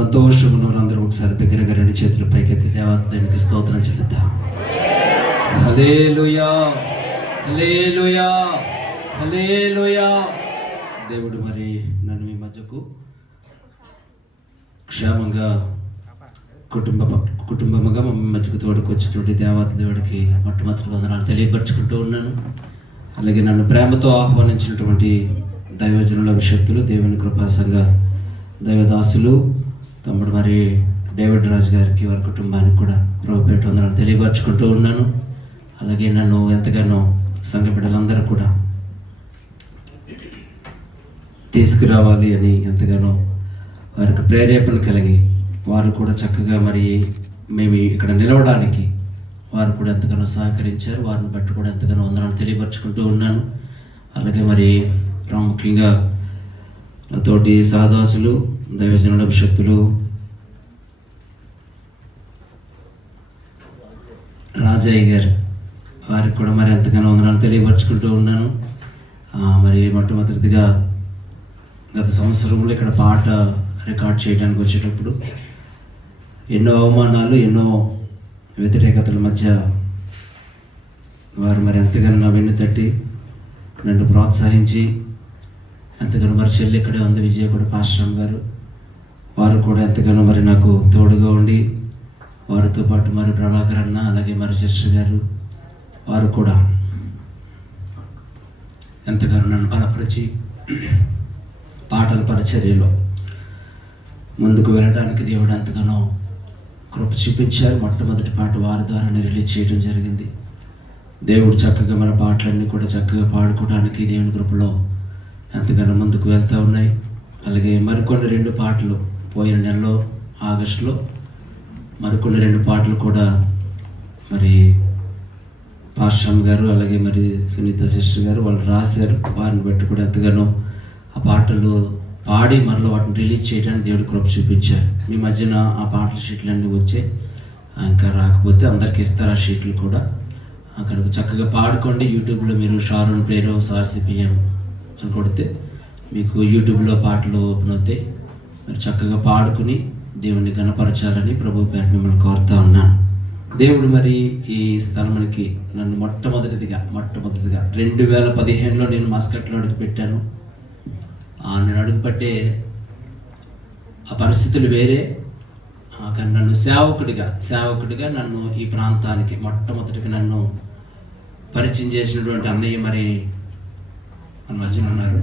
సంతోషంగా ఉన్నవారందరూ ఒకసారి దగ్గరగా రెండు చేతులు పైకెత్తి దేవానికి స్తోత్రం చెల్లిద్దాం. హల్లెలూయా, హల్లెలూయా, హల్లెలూయా. దేవుడు మరి నన్ను మీ మధ్యకు క్షేమంగా కుటుంబముగా మా మధ్యకు తోడుకు వచ్చినటువంటి దేవత దేవుడికి మొట్టమొదటి వందనాలు తెలియపరుచుకుంటూ ఉన్నాను. అలాగే నన్ను ప్రేమతో ఆహ్వానించినటువంటి దైవజనుల అభిషక్తులు, దేవుని కృపాసంగ దైవదాసులు, తమ్ముడు మరి డేవిడ్ రాజు గారికి, వారి కుటుంబానికి కూడా ప్రభుపేట వందనాలు తెలియపరుచుకుంటూ ఉన్నాను. అలాగే నన్ను ఎంతగానో సంఘ బిడ్డలందరూ కూడా తీసుకురావాలి అని ఎంతగానో వారికి ప్రేరేపణ కలిగి వారు కూడా చక్కగా మరి మేము ఇక్కడ నిలవడానికి వారు కూడా ఎంతగానో సహకరించారు. వారిని బట్టి కూడా ఎంతగానో వందనాలు తెలియపరుచుకుంటూ ఉన్నాను. అలాగే మరి ప్రాముఖ్యంగా నాతోటి సహదాసులు, దైవజనుల అభిషక్తులు రాజయ్య గారు, వారికి కూడా మరి ఎంతగానో వందనాలు తెలియపరుచుకుంటూ ఉన్నాను. మరి మొట్టమొదటిగా గత సంవత్సరంలో ఇక్కడ పాట రికార్డ్ చేయడానికి వచ్చేటప్పుడు ఎన్నో అవమానాలు, ఎన్నో వ్యతిరేకతల మధ్య వారు మరి ఎంతగానో నా వెన్ను తట్టి నన్ను ప్రోత్సహించి ఎంతగానో మరి చెల్లి ఇక్కడే ఉంది, విజయగూడ పాశ్రం గారు, వారు కూడా ఎంతగానో మరి నాకు తోడుగా ఉండి వారితో పాటు మరి ప్రభాకర్ అన్న, అలాగే మరి సిస్టర్ గారు, వారు కూడా ఎంతగానో నన్ను బలపరిచి పాటల పరిచర్యలో ముందుకు వెళ్ళడానికి దేవుడు ఎంతగానో కృప చూపించారు. మొట్టమొదటి పాట వారి ద్వారానే రిలీజ్ చేయడం జరిగింది. దేవుడు చక్కగా మన పాటలన్నీ కూడా చక్కగా పాడుకోవడానికి దేవుని కృపలో ఎంతగానో ముందుకు వెళ్తూ ఉన్నాయి. అలాగే మరికొన్ని 2 పాటలు పోయిన నెలలో ఆగస్టులో మరికొన్ని 2 పాటలు కూడా మరి పాశ్రామ్ గారు, అలాగే మరి సునీత సిస్టర్ గారు వాళ్ళు రాశారు. వారిని బట్టి కూడా ఎంతగానో ఆ పాటలు పాడి మరలో వాటిని రిలీజ్ చేయడానికి దేవుడు కృప చూపించారు. మీ మధ్యన ఆ పాటల షీట్లు అన్నీ వచ్చాయి. ఇంకా రాకపోతే అందరికి ఇస్తారు ఆ షీట్లు కూడా. కనుక చక్కగా పాడుకోండి. యూట్యూబ్లో మీరు షారోన్ ప్రేరో సార్సిపిఎం అని కొడితే మీకు యూట్యూబ్లో పాటలు ఓపెన్ అవుతాయి. మీరు చక్కగా పాడుకుని దేవుణ్ణి గణపరచాలని ప్రభు పేట మిమ్మల్ని కోరుతా ఉన్నాను. దేవుడు మరి ఈ స్థలానికి నన్ను మొట్టమొదటిగా 2015లో నేను మస్కట్లో అడుగు పెట్టాను. నేను అడుగుపట్టే ఆ పరిస్థితులు వేరే. కానీ నన్ను సేవకుడిగా నన్ను ఈ ప్రాంతానికి మొట్టమొదటిగా నన్ను పరిచయం చేసినటువంటి అన్నయ్య మరి మన మధ్యన ఉన్నారు.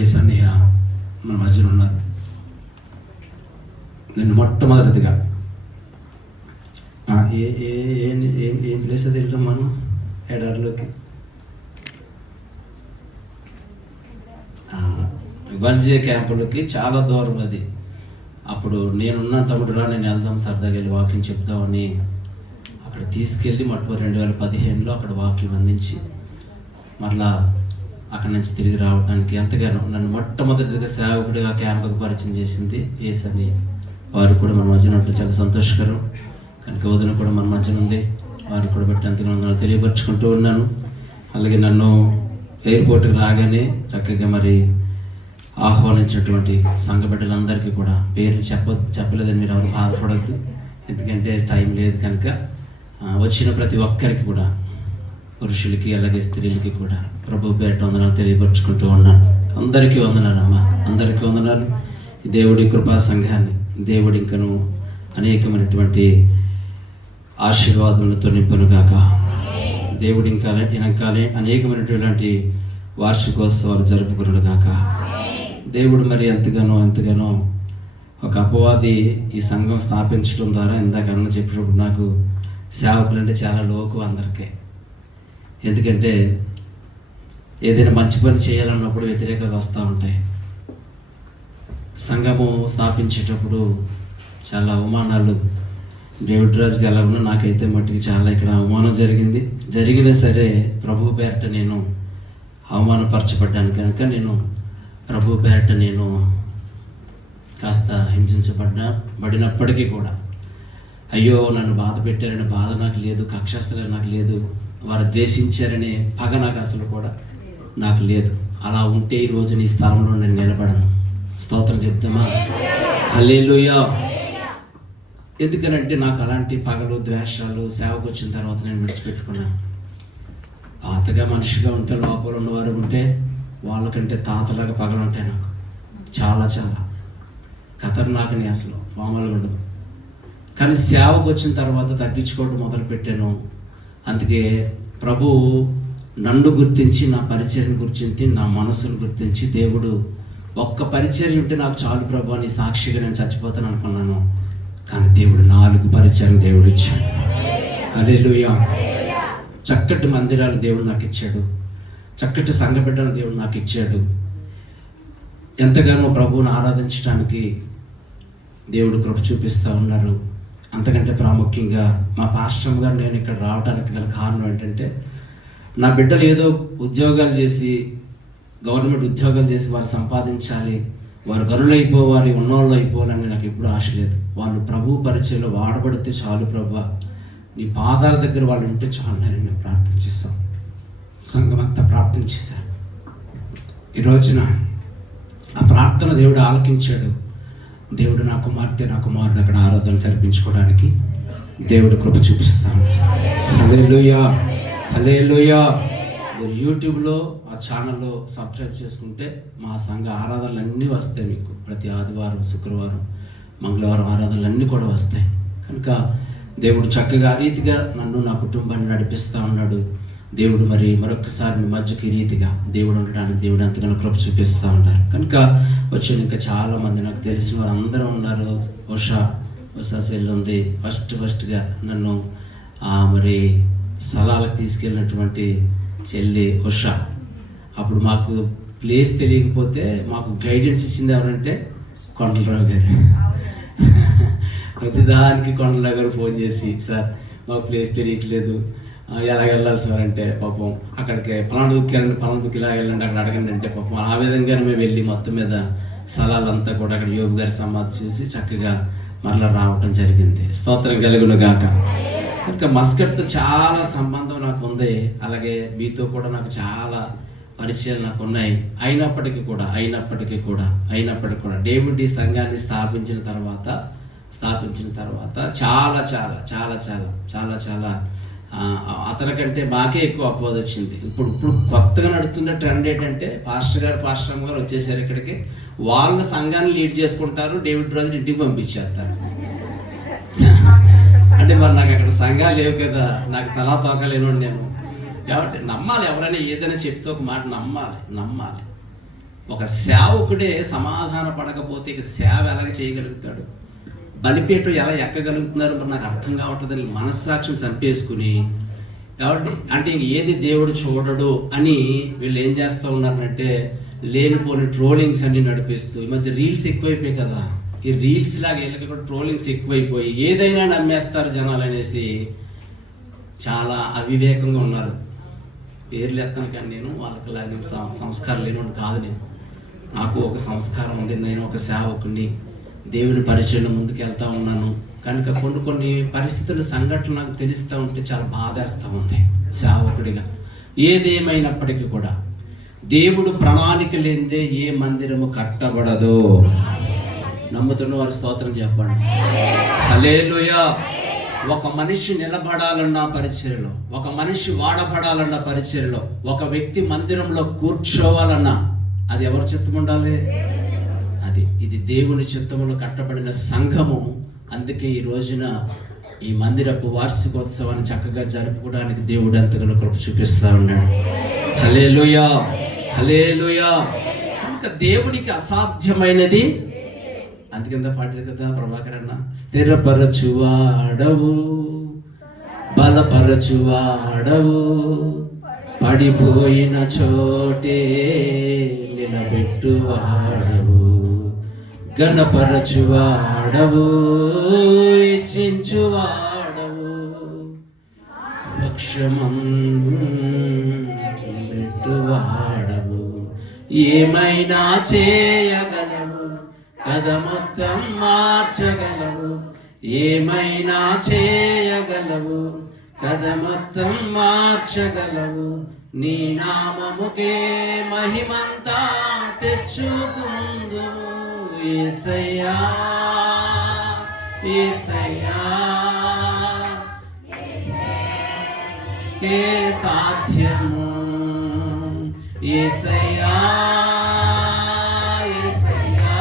ఏస్ అన్నయ్య మన మధ్యన ఉన్నారు. నన్ను మొట్టమొదటిగా ఏం ప్లేస్ అది వెళ్ళాం మనం ఎడారిలోకి, బల్జియా క్యాంపులకి చాలా దూరం అది. అప్పుడు నేనున్న తమ్ముడురా, నేను వెళ్దాం సరదాగా వెళ్ళి వాకింగ్ చెప్తామని అక్కడ తీసుకెళ్ళి 2015లో అక్కడ వాకింగ్ అందించి మరలా అక్కడి నుంచి తిరిగి రావడానికి ఎంతగానో నన్ను మొట్టమొదటిగా సేవకుడిగా క్యాంపుకి పరిచయం చేసింది ఏసని. వారు కూడా మన మధ్యన ఉంటే చాలా సంతోషకరం. కనుక వదిన కూడా మన మధ్యన ఉంది. వారు కూడా బట్టి ఎంతగానో తెలియపరుచుకుంటూ ఉన్నాను. అలాగే నన్ను ఎయిర్పోర్ట్కి రాగానే చక్కగా మరి ఆహ్వానించినటువంటి సంఘ బిడ్డలందరికీ కూడా పేర్లు చెప్పలేదని మీరు ఎవరు బాధపడద్దు, ఎందుకంటే టైం లేదు. కనుక వచ్చిన ప్రతి ఒక్కరికి కూడా, పురుషులకి అలాగే స్త్రీలకి కూడా ప్రభు పేట వందనాలు తెలియపరుచుకుంటూ ఉన్నాను. అందరికీ వందనాలమ్మా, అందరికీ వందనాలు. దేవుడి కృపా సంఘాన్ని దేవుడి ఇంకను అనేకమైనటువంటి ఆశీర్వాదములతో నింపనుగాక. దేవుడు ఇంకా అనేకమైనటువంటి వార్షికోత్సవాలు జరుపుకునుగాక. దేవుడు మరి ఎంతగానో ఒక అపవాది ఈ సంఘం స్థాపించడం ద్వారా ఇందాక అన్న చెప్పినప్పుడు నాకు సేవకులు అంటే చాలా లోకు అందరికీ. ఎందుకంటే ఏదైనా మంచి పని చేయాలన్నప్పుడు వ్యతిరేకత వస్తూ ఉంటాయి. సంఘము స్థాపించేటప్పుడు చాలా అవమానాలు డేవిడ్ రాజుకి ఎలా ఉన్నా నాకైతే మట్టికి చాలా ఇక్కడ అవమానం జరిగినా సరే ప్రభు పేరట నేను అవమానపరచబడ్డాను. కనుక నేను ప్రభు పేరట నేను కాస్త హింసించబడినప్పటికీ కూడా అయ్యో నన్ను బాధ పెట్టారనే బాధ నాకు లేదు, కక్ష అసలు నాకు లేదు, వారు ద్వేషించారనే పగ నాకు అసలు కూడా నాకు లేదు. అలా ఉంటే ఈ రోజు నీ స్థలంలో నేను నిలబడను. స్తోత్రం చెప్తామా? హల్లెలూయా. ఎందుకనంటే నాకు అలాంటి పగలు ద్వేషాలు సేవకు వచ్చిన తర్వాత నేను విడిచిపెట్టుకున్నాను. పాతగా మనిషిగా ఉంటే లోపల ఉన్నవారు ఉంటే వాళ్ళకంటే తాతలాగా పగలు ఉంటాయి నాకు. చాలా చాలా ఖతర్నాకని అసలు మామూలుగా ఉండదు. కానీ సేవకు వచ్చిన తర్వాత తగ్గించుకోవడం మొదలుపెట్టాను. అందుకే ప్రభు నన్ను గుర్తించి, నా పరిచర్ని గుర్తించి, నా మనసును గుర్తించి, దేవుడు ఒక్క పరిచర్య ఉంటే నాకు చాలు ప్రభు అని సాక్షిగా నేను చచ్చిపోతాను అనుకున్నాను. కానీ దేవుడు 4 పరిచర్యలు దేవుడు ఇచ్చాడు. హల్లెలూయా. చక్కటి మందిరాలు దేవుడు నాకు ఇచ్చాడు. చక్కటి సంఘబిడ్డను దేవుడు నాకు ఇచ్చాడు. ఎంతగానో ప్రభువును ఆరాధించడానికి దేవుడు కృప చూపిస్తూ ఉన్నారు. అంతకంటే ప్రాముఖ్యంగా మా పాస్టర్ గారు నేను ఇక్కడ రావడానికి గల కారణం ఏంటంటే, నా బిడ్డలు ఏదో ఉద్యోగాలు చేసి, గవర్నమెంట్ ఉద్యోగాలు చేసి వారు సంపాదించాలి, వారు గనులు అయిపోవాలి, ఉన్నోళ్ళు అయిపోవాలని నాకు ఎప్పుడు ఆశ లేదు. వాళ్ళు ప్రభు పరిచయంలో వాడబడితే చాలు ప్రభువా, నీ పాదాల దగ్గర వాళ్ళు ఉంటే చాలు నేను ప్రార్థన చేస్తాం. సంఘం అంతా ప్రార్థన చేశాను. ఈ రోజున ఆ ప్రార్థన దేవుడు ఆలకించాడు. దేవుడు నా కుమార్తె, నా కుమారుని అక్కడ ఆరాధన జరిపించుకోవడానికి దేవుడు కృప చూపిస్తాడు. హల్లెలూయా, హల్లెలూయా. మీరు యూట్యూబ్లో ఆ ఛానల్లో సబ్స్క్రైబ్ చేసుకుంటే మా సంఘ ఆరాధనలు అన్నీ వస్తాయి మీకు. ప్రతి ఆదివారం, శుక్రవారం, మంగళవారం ఆరాధనలు అన్నీ కూడా వస్తాయి. కనుక దేవుడు చక్కగా ఆ రీతిగా నన్ను, నా కుటుంబాన్ని నడిపిస్తూ ఉన్నాడు. దేవుడు మరి మరొకసారి మీ మధ్యకి రీతిగా దేవుడు ఉండడానికి దేవుడు అంతగానో కృప చూపిస్తూ ఉన్నారు. కనుక వచ్చి ఇంకా చాలామంది నాకు తెలిసిన వారు అందరూ ఉన్నారు. ఉషా సెల్ ఉంది. ఫస్ట్గా నన్ను మరి స్థలాలకు తీసుకెళ్ళినటువంటి చెల్లి ఉషా. అప్పుడు మాకు ప్లేస్ తెలియకపోతే మాకు గైడెన్స్ ఇచ్చింది ఎవరంటే కొండలరావు గారు. ప్రతిదానికి కొండలరావు గారు ఫోన్ చేసి, సార్ మాకు ప్లేస్ తెలియట్లేదు, ఎలా వెళ్ళాలి సార్ అంటే, పాపం అక్కడికి పలానా దుక్కి ఇలా వెళ్ళండి, అక్కడ అడగండి అంటే పాపం ఆ విధంగానే మేము వెళ్ళి మొత్తం మీద స్థలాలంతా కూడా అక్కడ యోగు గారి సమాధి చూసి చక్కగా మరలా రావటం జరిగింది. స్తోత్రం కలుగును గాక. కనుక మస్కట్తో చాలా సంబంధం నాకు ఉంది. అలాగే మీతో కూడా నాకు చాలా పరిచయాలు నాకు ఉన్నాయి. అయినప్పటికీ కూడా డేవిడ్ ఈ సంఘాన్ని స్థాపించిన తర్వాత చాలా అతనికంటే మాకే ఎక్కువ అపోజ్ వచ్చింది. ఇప్పుడు కొత్తగా నడుస్తున్న ట్రెండ్ ఏంటంటే, పాస్టర్ గారు వచ్చేసారు ఇక్కడికి, వాళ్ళ సంఘాన్ని లీడ్ చేసుకుంటారు, డేవిడ్ రాజుని ఇంటికి పంపించేస్తారు. అంటే మరి నాకు అక్కడ సంఘాలు లేవు కదా, నాకు తలా తోకలేను నేను. కాబట్టి నమ్మాలి, ఎవరైనా ఏదైనా చెప్తే ఒక మాట నమ్మాలి. ఒక సేవకుడే సమాధాన పడకపోతే ఇక సేవ ఎలాగ చేయగలుగుతాడు? బలిపీఠం ఎలా ఎక్కగలుగుతున్నారు మరి నాకు అర్థం కావట్లేదని మనస్సాక్షిని చంపేసుకుని, కాబట్టి అంటే ఇంక ఏది దేవుడు చూడడు అని వీళ్ళు ఏం చేస్తూ ఉన్నారంటే, లేనిపోని ట్రోలింగ్స్ అన్ని నడిపిస్తూ, ఈ మధ్య రీల్స్ ఎక్కువైపోయాయి కదా, ఈ రీల్స్ లాగా వీళ్ళకి కూడా ట్రోలింగ్స్ ఎక్కువైపోయి ఏదైనా నమ్మేస్తారు జనాలు అనేసి చాలా అవివేకంగా ఉన్నారు. పేర్లు ఎత్తాను కానీ నేను వాళ్ళకి సంస్కారం లేనివాడు కాదు. నాకు ఒక సంస్కారం ఉంది. నేను ఒక సేవకుని, దేవుని పరిచయం ముందుకు వెళ్తా ఉన్నాను. కనుక కొన్ని పరిస్థితుల సంఘటనలు నాకు తెలుస్తూ ఉంటే చాలా బాధేస్తూ ఉంది సేవకుడిగా. ఏదేమైనప్పటికీ కూడా దేవుడు ప్రణాళిక లేనిదే ఏ మందిరము కట్టబడదు. నమ్ముతున్న వారి స్తోత్రం చెప్పండి. హల్లెలూయా. ఒక మనిషి నిలబడాలన్న పరిచర్యలో, ఒక మనిషి వాడబడాలన్న పరిచర్యలో, ఒక వ్యక్తి మందిరంలో కూర్చోవాలన్నా అది ఎవరి చిత్తం ఉండాలి? ఇది దేవుని చిత్తములో కట్టబడిన సంఘము. అందుకే ఈ రోజున ఈ మందిరపు వార్షికోత్సవాన్ని చక్కగా జరుపుకోవడానికి దేవుడు ఎంతగానో కృప చూపిస్తూ ఉన్నాడు. హల్లెలూయా, హల్లెలూయా. కనుక దేవునికి అసాధ్యమైనది, అందుకింద పాడారు కదా ప్రభాకర్ అన్న, స్థిరపరచువాడవు, బలపరచువాడవు, పడిపోయిన చోటే నిలబెట్టువాడవు, గణపరచువాడవు, ఇచ్చించువాడవు, పక్షమందువాడవు, ఏమైనా చేయగలవు, కథ మొత్తం మార్చగలవు, ఏమైనా చేయగలవు, కథ మొత్తం మార్చగలవు, నీ నామముకే మహిమంతా తెచ్చుకుందుము. యేసయ్యా యేసయ్యా కే సాధ్యము యేసయ్యా యేసయ్యా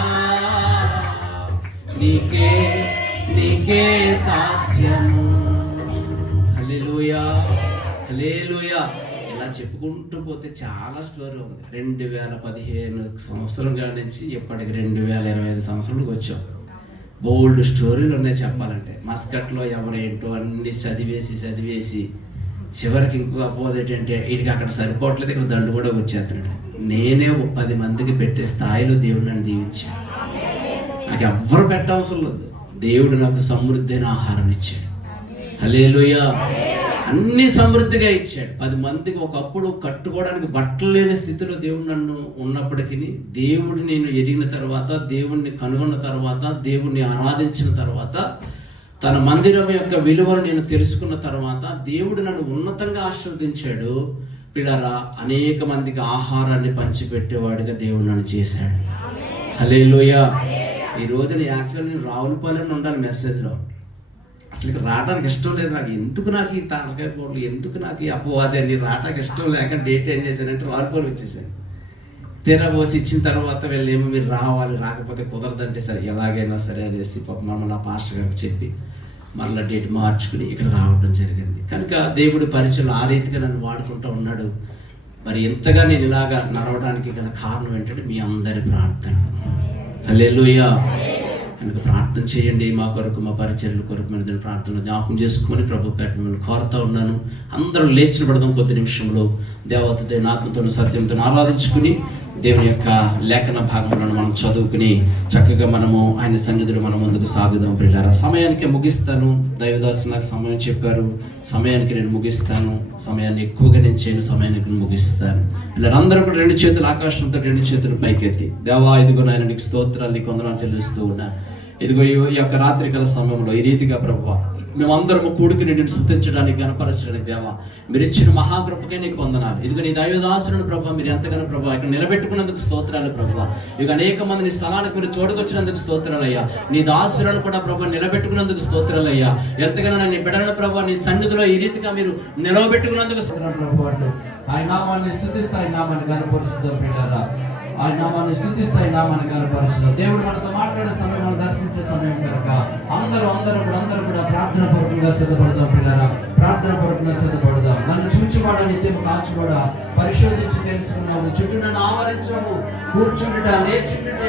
నీకే సాధ్యము. హల్లెలూయా హల్లెలూయా. ఇలా చెప్పుకుంటూ పోతే చాలా స్టోరీ ఉంది. 2015 సంవత్సరం కాడి నుంచి ఇప్పటికి 2025 సంవత్సరానికి వచ్చాం. బోల్డ్ స్టోరీలు ఉన్నాయి చెప్పాలంటే. మస్కట్లో ఎవరేంటో అన్ని చదివేసి చివరికి ఇంకో అపోజ్ ఏంటంటే వీడికి అక్కడ సరిపోవట్లేదు, ఇక్కడ దండు కూడా వచ్చేస్తున్నాడు. నేనే 10 మందికి పెట్టే స్థాయిలో దేవుడు నన్ను దీవించాడు. నాకు ఎవ్వరు పెట్టవసరం లేదు. దేవుడు నాకు సమృద్ధి అయిన ఆహారం ఇచ్చాడు. హల్లెలూయా. అన్ని సమృద్ధిగా ఇచ్చాడు. 10 మందికి ఒకప్పుడు కట్టుకోవడానికి బట్టలు లేని స్థితిలో దేవుడు నన్ను ఉన్నప్పటికీ, దేవుడిని నేను ఎరిగిన తర్వాత, దేవుణ్ణి కనుగొన్న తర్వాత, దేవుణ్ణి ఆరాధించిన తర్వాత, తన మందిరం యొక్క విలువను నేను తెలుసుకున్న తర్వాత దేవుడు నన్ను ఉన్నతంగా ఆశీర్వదించాడు. పిల్లరా, అనేక మందికి ఆహారాన్ని పంచిపెట్టేవాడిగా దేవుడు నన్ను చేశాడు. హల్లెలూయా. ఈ రోజున యాక్చువల్ నేను రావులపాలెంలో ఉండాలి మెసేజ్లో. అసలు ఇక్కడ రావడానికి ఇష్టం లేదు నాకు. నాకు ఈ తాలకాయ పోట్లు, ఎందుకు నాకు ఈ అపవాది అని రావడానికి ఇష్టం లేక డేట్ ఏం చేశానంటే రావులపాలెం వచ్చేసాను. తీరా పోసి ఇచ్చిన తర్వాత వీళ్ళేమో మీరు రావాలి, రాకపోతే కుదరదంటే సరే ఎలాగైనా సరే అనేసి మమ్మల్ని ఆ పాస్టర్ గారికి చెప్పి మళ్ళీ డేట్ మార్చుకుని ఇక్కడ రావడం జరిగింది. కనుక దేవుడి పరిచయం ఆ రీతిగా నన్ను వాడుకుంటూ ఉన్నాడు. మరి ఎంతగా నేను ఇలాగా నడవడానికి గల కారణం ఏంటంటే మీ అందరి ప్రార్థన. హల్లెలూయా. కనుక ప్రార్థన చేయండి మా కొరకు, మా పరిచర్ల కొరకు. మన ప్రార్థన జ్ఞాపకం చేసుకొని ప్రభు పేట మిమ్మల్ని కోరుతా ఉన్నాను. అందరూ లేచిన పడదాం కొద్ది నిమిషంలో. దేవతతో ఆత్మతో సత్యంతో ఆరాధించుకుని దేవుని యొక్క లేఖన భాగంలో మనం చదువుకుని చక్కగా మనము ఆయన సన్నిధిలో మనం ముందుకు సాగుదాం. పిల్లారా, సమయానికి ముగిస్తాను. దైవదాసు నాకు సమయం చెప్పారు, సమయానికి నేను ముగిస్తాను. సమయాన్ని ఎక్కువగా నేను చేయను, సమయానికి ముగిస్తాను. పిల్లలందరూ కూడా 2 చేతులు ఆకాశంతో 2 చేతులు పైకెత్తి, దేవా ఇదిగో నాయన నీకు స్తోత్రాలు, నీకు వందనాలు చెల్లిస్తూ ఉన్నాను. ఇదిగో ఈ యొక్క రాత్రికాల సమయంలో ఈ రీతిగా ప్రభువా మేమందరము కూడుకుని నిన్ను స్తుతించడానికి, గణపరచడానికి దేవా మీరు ఇచ్చిన మహాకృపకే నీకు వందనాలు. ఇదిగో నీ దైవదాసులను ప్రభావ మీరు ఎంతగానో ప్రభావ ఇక్కడ నిలబెట్టుకున్నందుకు స్తోత్రాలు ప్రభావ. ఇక అనేక మంది నీ స్థలానికి మీరు తోడుకొచ్చినందుకు స్తోత్రాలయ్యా. నీ దాసులను కూడా ప్రభావ నిలబెట్టుకున్నందుకు స్తోత్రాలయ్యా. ఎంతగానో నీ బిడ్డలను ప్రభావ నీ సన్నిధిలో ఈ రీతిగా మీరు నిలవబెట్టుకున్నందుకు స్తోత్రాలు ప్రభావ. ఆయన నామాన్ని స్తుతిస్తూ ఆయన నామాన్ని గణపరుస్తాం పిల్లరా. ఆయన నామాన్ని స్తుతిస్తాయి, నామాన్ని గణపరుస్తాం. దేవుడు మనతో మాట్లాడే సమయం, మనం దర్శించే సమయం కనుక అందరూ కూడా ప్రార్థన పూర్వకంగా సిద్ధపడదాం పిల్లరా. ప్రార్థన పూర్వకంగా సిద్ధపడదాం. నన్ను చూచువాడ నిత్యం కాచువాడ, పరిశోధించి తెలుసుకున్నావు, చుట్టూ నన్ను ఆవరించావు, కూర్చుండుట లేచుండుట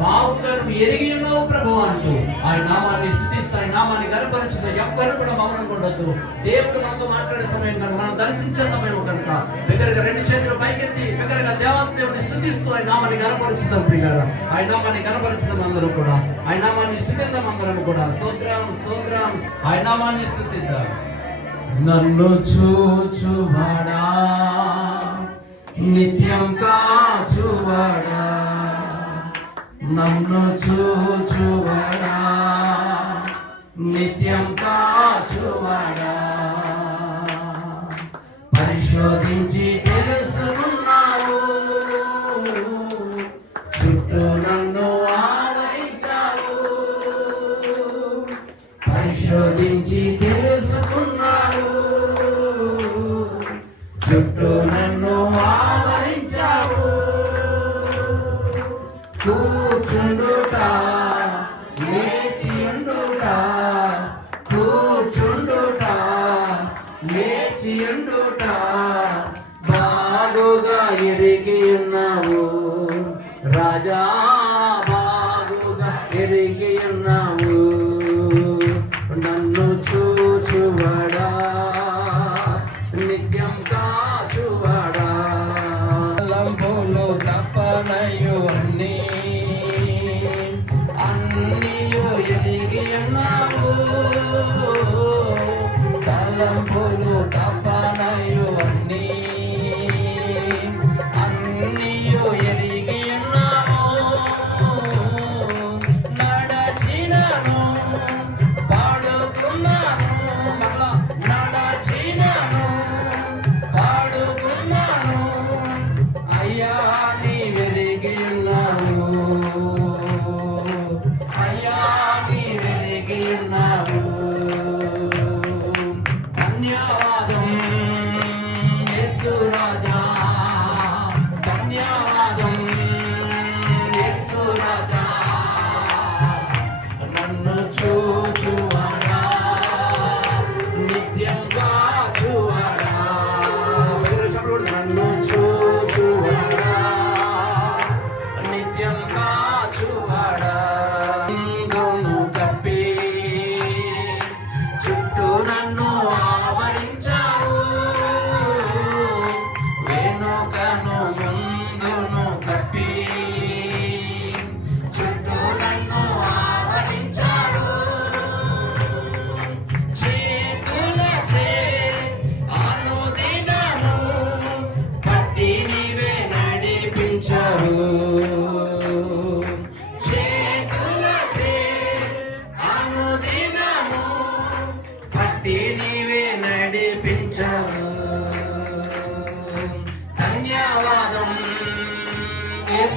బావుగా నువ్వు ఎరిగి ఉన్నావు ప్రభు అంటూ ఆయన నామాన్ని స్తుతిస్తూ ఆయన నామాన్ని గణపరచుతా. ఎవ్వరు కూడా మౌనంగా ఉండొద్దు. దేవుడు మనతో మాట్లాడే సమయం కనుక, మనం దర్శించే సమయం కనుక దగ్గరగా 2 చేతులు పైకెత్తి దగ్గరగా దేవాదేవుని స్తుతిస్తూ ఆయన నామాన్ని గణపరుస్తాం పిల్లరా. ఆయన నామాన్ని గణపరుస్తాం అందరూ కూడా. ఆయన నామాన్ని స్తుతిద్దాం అందరం కూడా. స్తోత్రం స్తోత్రం. ఆయన నామాన్ని స్తుతిద్దాం. నన్ను చూచువాడా, నిత్యం కాచువాడా, నన్ను చూచువాడా, నిత్యం కాచువాడా, పరిశోధించి తెలుసుకున్నావు, చుట్టూ నన్ను ఆవరించావు, పరిశోధించి తెలుసుకున్నావు, చుట్టూ నన్ను ఆవరించావు. కూర్చుండుట లేచియుండుట, కూర్చుండుట లేచియుండుట బాగుగా ఎరిగి ఉన్నావు రాజా, బాగుగా ఎరిగి ఉన్నావు. నన్ను చూచువాడా, నిత్యం కాచువాడా, లంబులు తప్పనయు అన్నీయు ఎరిగి ఉన్నావు, తలంపులు తప్పనయు అన్నీయు ఎరిగి ఉన్నావు. నడచినను పాడుకున్నాను, మళ్ళా నడచినను పాడుకున్నాను, అయ్యా నీ వెరిగి ఉన్నావు.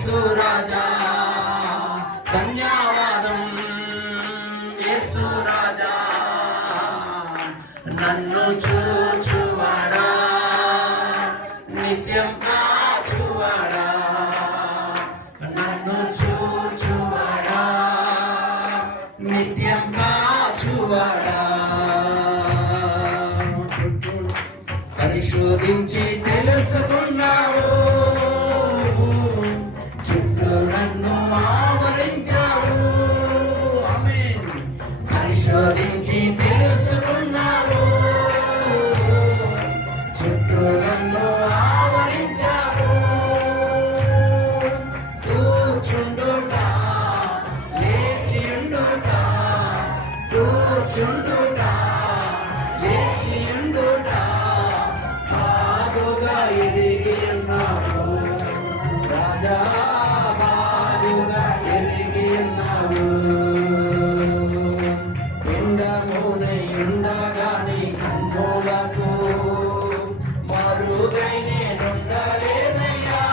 యేసు రాజా ధన్యవాదం, యేసు రాజా నన్ను చూచువాడా నిత్యం కాచువాడా, నన్ను చూచువాడా నిత్యం కాచువాడా. పరిశోధించి తెలుసుకున్నావు, చుట్టూ నన్ను ఆవరించావు. ఆమేన్. పరిశోధించి తెలుసుకున్నావు, చుట్టూ నన్ను ఆవరించావు. కూర్చుండుట లేచియుండుట, కూర్చుండుట లేచియుండుట బాగుగా ఎదిగి ఉన్నావు రాజా, బాగుగా ఎదిగి ఉన్నావు. పిండమునై ఉండగాని కన్నులకు మరుగై నేనుండలేదయ్యా,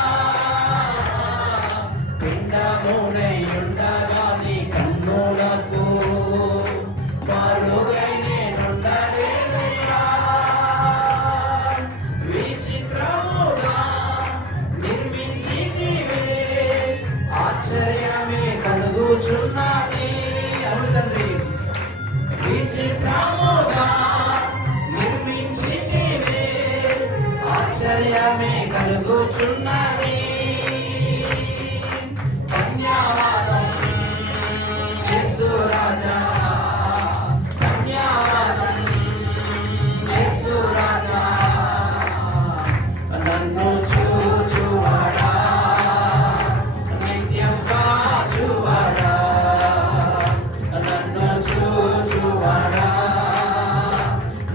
పిండమునై ఉండగాని కన్నులకు మరుగై నేనుండలేదయ్యా. విచిత్రముగా నిర్మించితివే, ఆశ్చర్యమే కలుగుచున్నది. అవును తండ్రి. విచిత్రముగా నిర్మించితివే, ఆశ్చర్యమే కలుగుచున్నది. ధన్యవాదం యేసు రాజా, ధన్యవాదం యేసు రాజా నన్ను చూచువాడా నిత్యం కాచువాడా, నన్ను చూచువాడా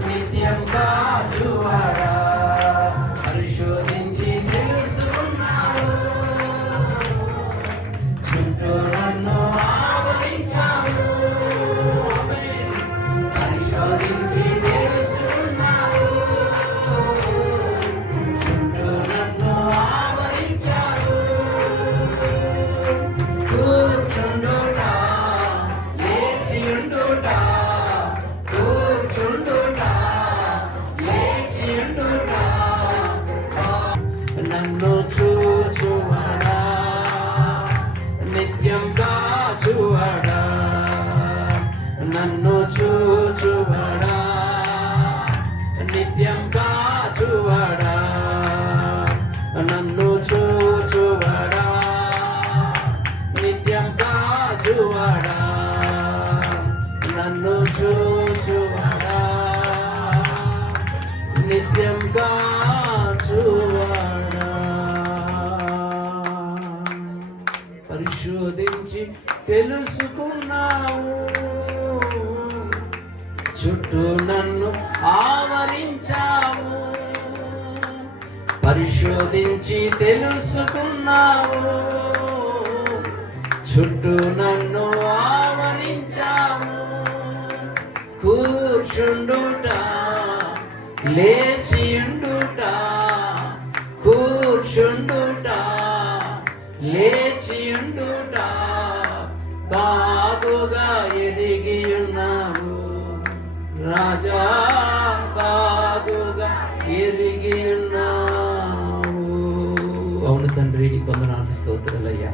నిత్యం కాచువాడా. పరిశోధించి తెలుసుకున్నావు, చుట్టూ నన్ను ఆవరించావు. ఆమేన్. పరిశోధించి తెలుసుకున్నావు, చుట్టూ నన్ను ఆవరించావు. కూర్చుండుట లేచియుండుట, కూర్చుండుట లేచియుండుట నన్ను చూచువాడా నిత్యం కాచువాడా, నన్ను చూచువాడా నిత్యం కాచువాడా, నన్ను చూచువాడా నిత్యం కాచువాడా, నన్ను చూచువాడా నిత్యం కాచువాడా. పరిశోధించి తెలుసుకున్నావు, చుట్టూ నన్ను ఆవరించావు. పరిశోధించి తెలుసుకున్నావు, చుట్టూ నన్ను ఆవరించావు. కూర్చుండుట లేచియుండుట, కూర్చుండుట లేచియుండుట బాగుగా ఎదిగి ఉన్నావు రాజా, బాగుగా ఎదిగి ఉన్నావు. అవును తండ్రి, నీ కొందనాలు స్తోత్రాలయ్యా.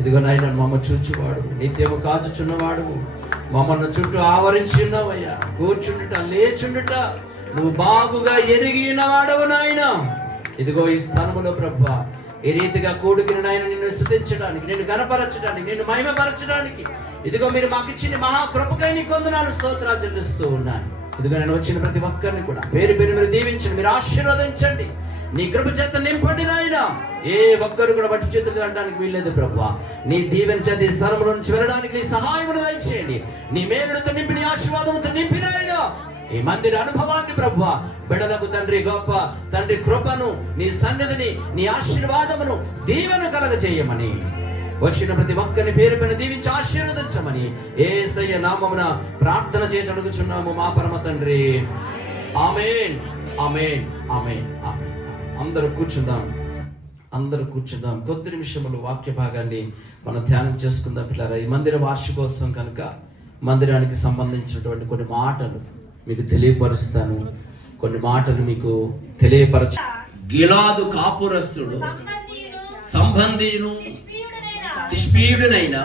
ఇదిగో నాయన మమ్మ చూచువాడు, నిత్యము కాచుచున్నవాడు, మమ్మల్ని చుట్టూ ఆవరించి ఉన్నావయ్యా. కూర్చుండుట లేచుండుట నువ్వు బాగుగా ఎరిగినవాడవు నాయన. ఇదిగో ఈ స్థలములో ప్రభువా ఈ రీతిగా కూడుకుని నాయన నిన్ను స్తుతించడానికి, నిన్ను గణపరచడానికి, నిన్ను మహిమపరచడానికి ఇదిగో మీరు మాకు ఇచ్చిన మహాకృపకై నీ కొందనాలు స్తోత్రాలు చెల్లిస్తూ ఉన్నాను. ఇదిగో నేను వచ్చిన ప్రతి ఒక్కరిని కూడా పేరు పేరు మీరు దీవించండి, మీరు ఆశీర్వదించండి, నీ కృప చేత నింపండి నాయన. ఏ ఒక్కరు కూడా బట్టి చేతులు అనడానికి వీల్లేదు ప్రభువా. నీ దీవెన చేత ఈ స్థలంలో నుంచి వెళ్ళడానికి నీ సహాయమును దయచేయండి. నీ మేలులతో నింపి, నీ ఆశీర్వాదముతో నింపి నాయన ఈ మందిర అనుభవాన్ని ప్రభువా బిడ్డలకు తండ్రి గొప్ప తండ్రి కృపను, నీ సన్నిధిని, నీ ఆశీర్వాదమును దీవెన కలగజేయమని వచ్చిన ప్రతి ఒక్కరిని పేరు పైన దీవించి ఆశీర్వదించమని యేసయ్య నామమున ప్రార్థన చేసి అడుగుచున్నాము మా పరమ తండ్రి. ఆమేన్, ఆమేన్, ఆమేన్, ఆమేన్. అందరూ కూర్చుందాం. అందరూ కూర్చుందాం. కొద్ది నిమిషములు వాక్య భాగాన్ని మనం ధ్యానం చేసుకుందాం పిల్లరా. ఈ మందిర వార్షికోత్సవం కనుక మందిరానికి సంబంధించినటువంటి కొన్ని మాటలు మీకు తెలియపరుస్తాను. కొన్ని మాటలు మీకు తెలియపరచ. గిలాదు కాపురస్తుడు సంబంధీను తిష్పీయుడైన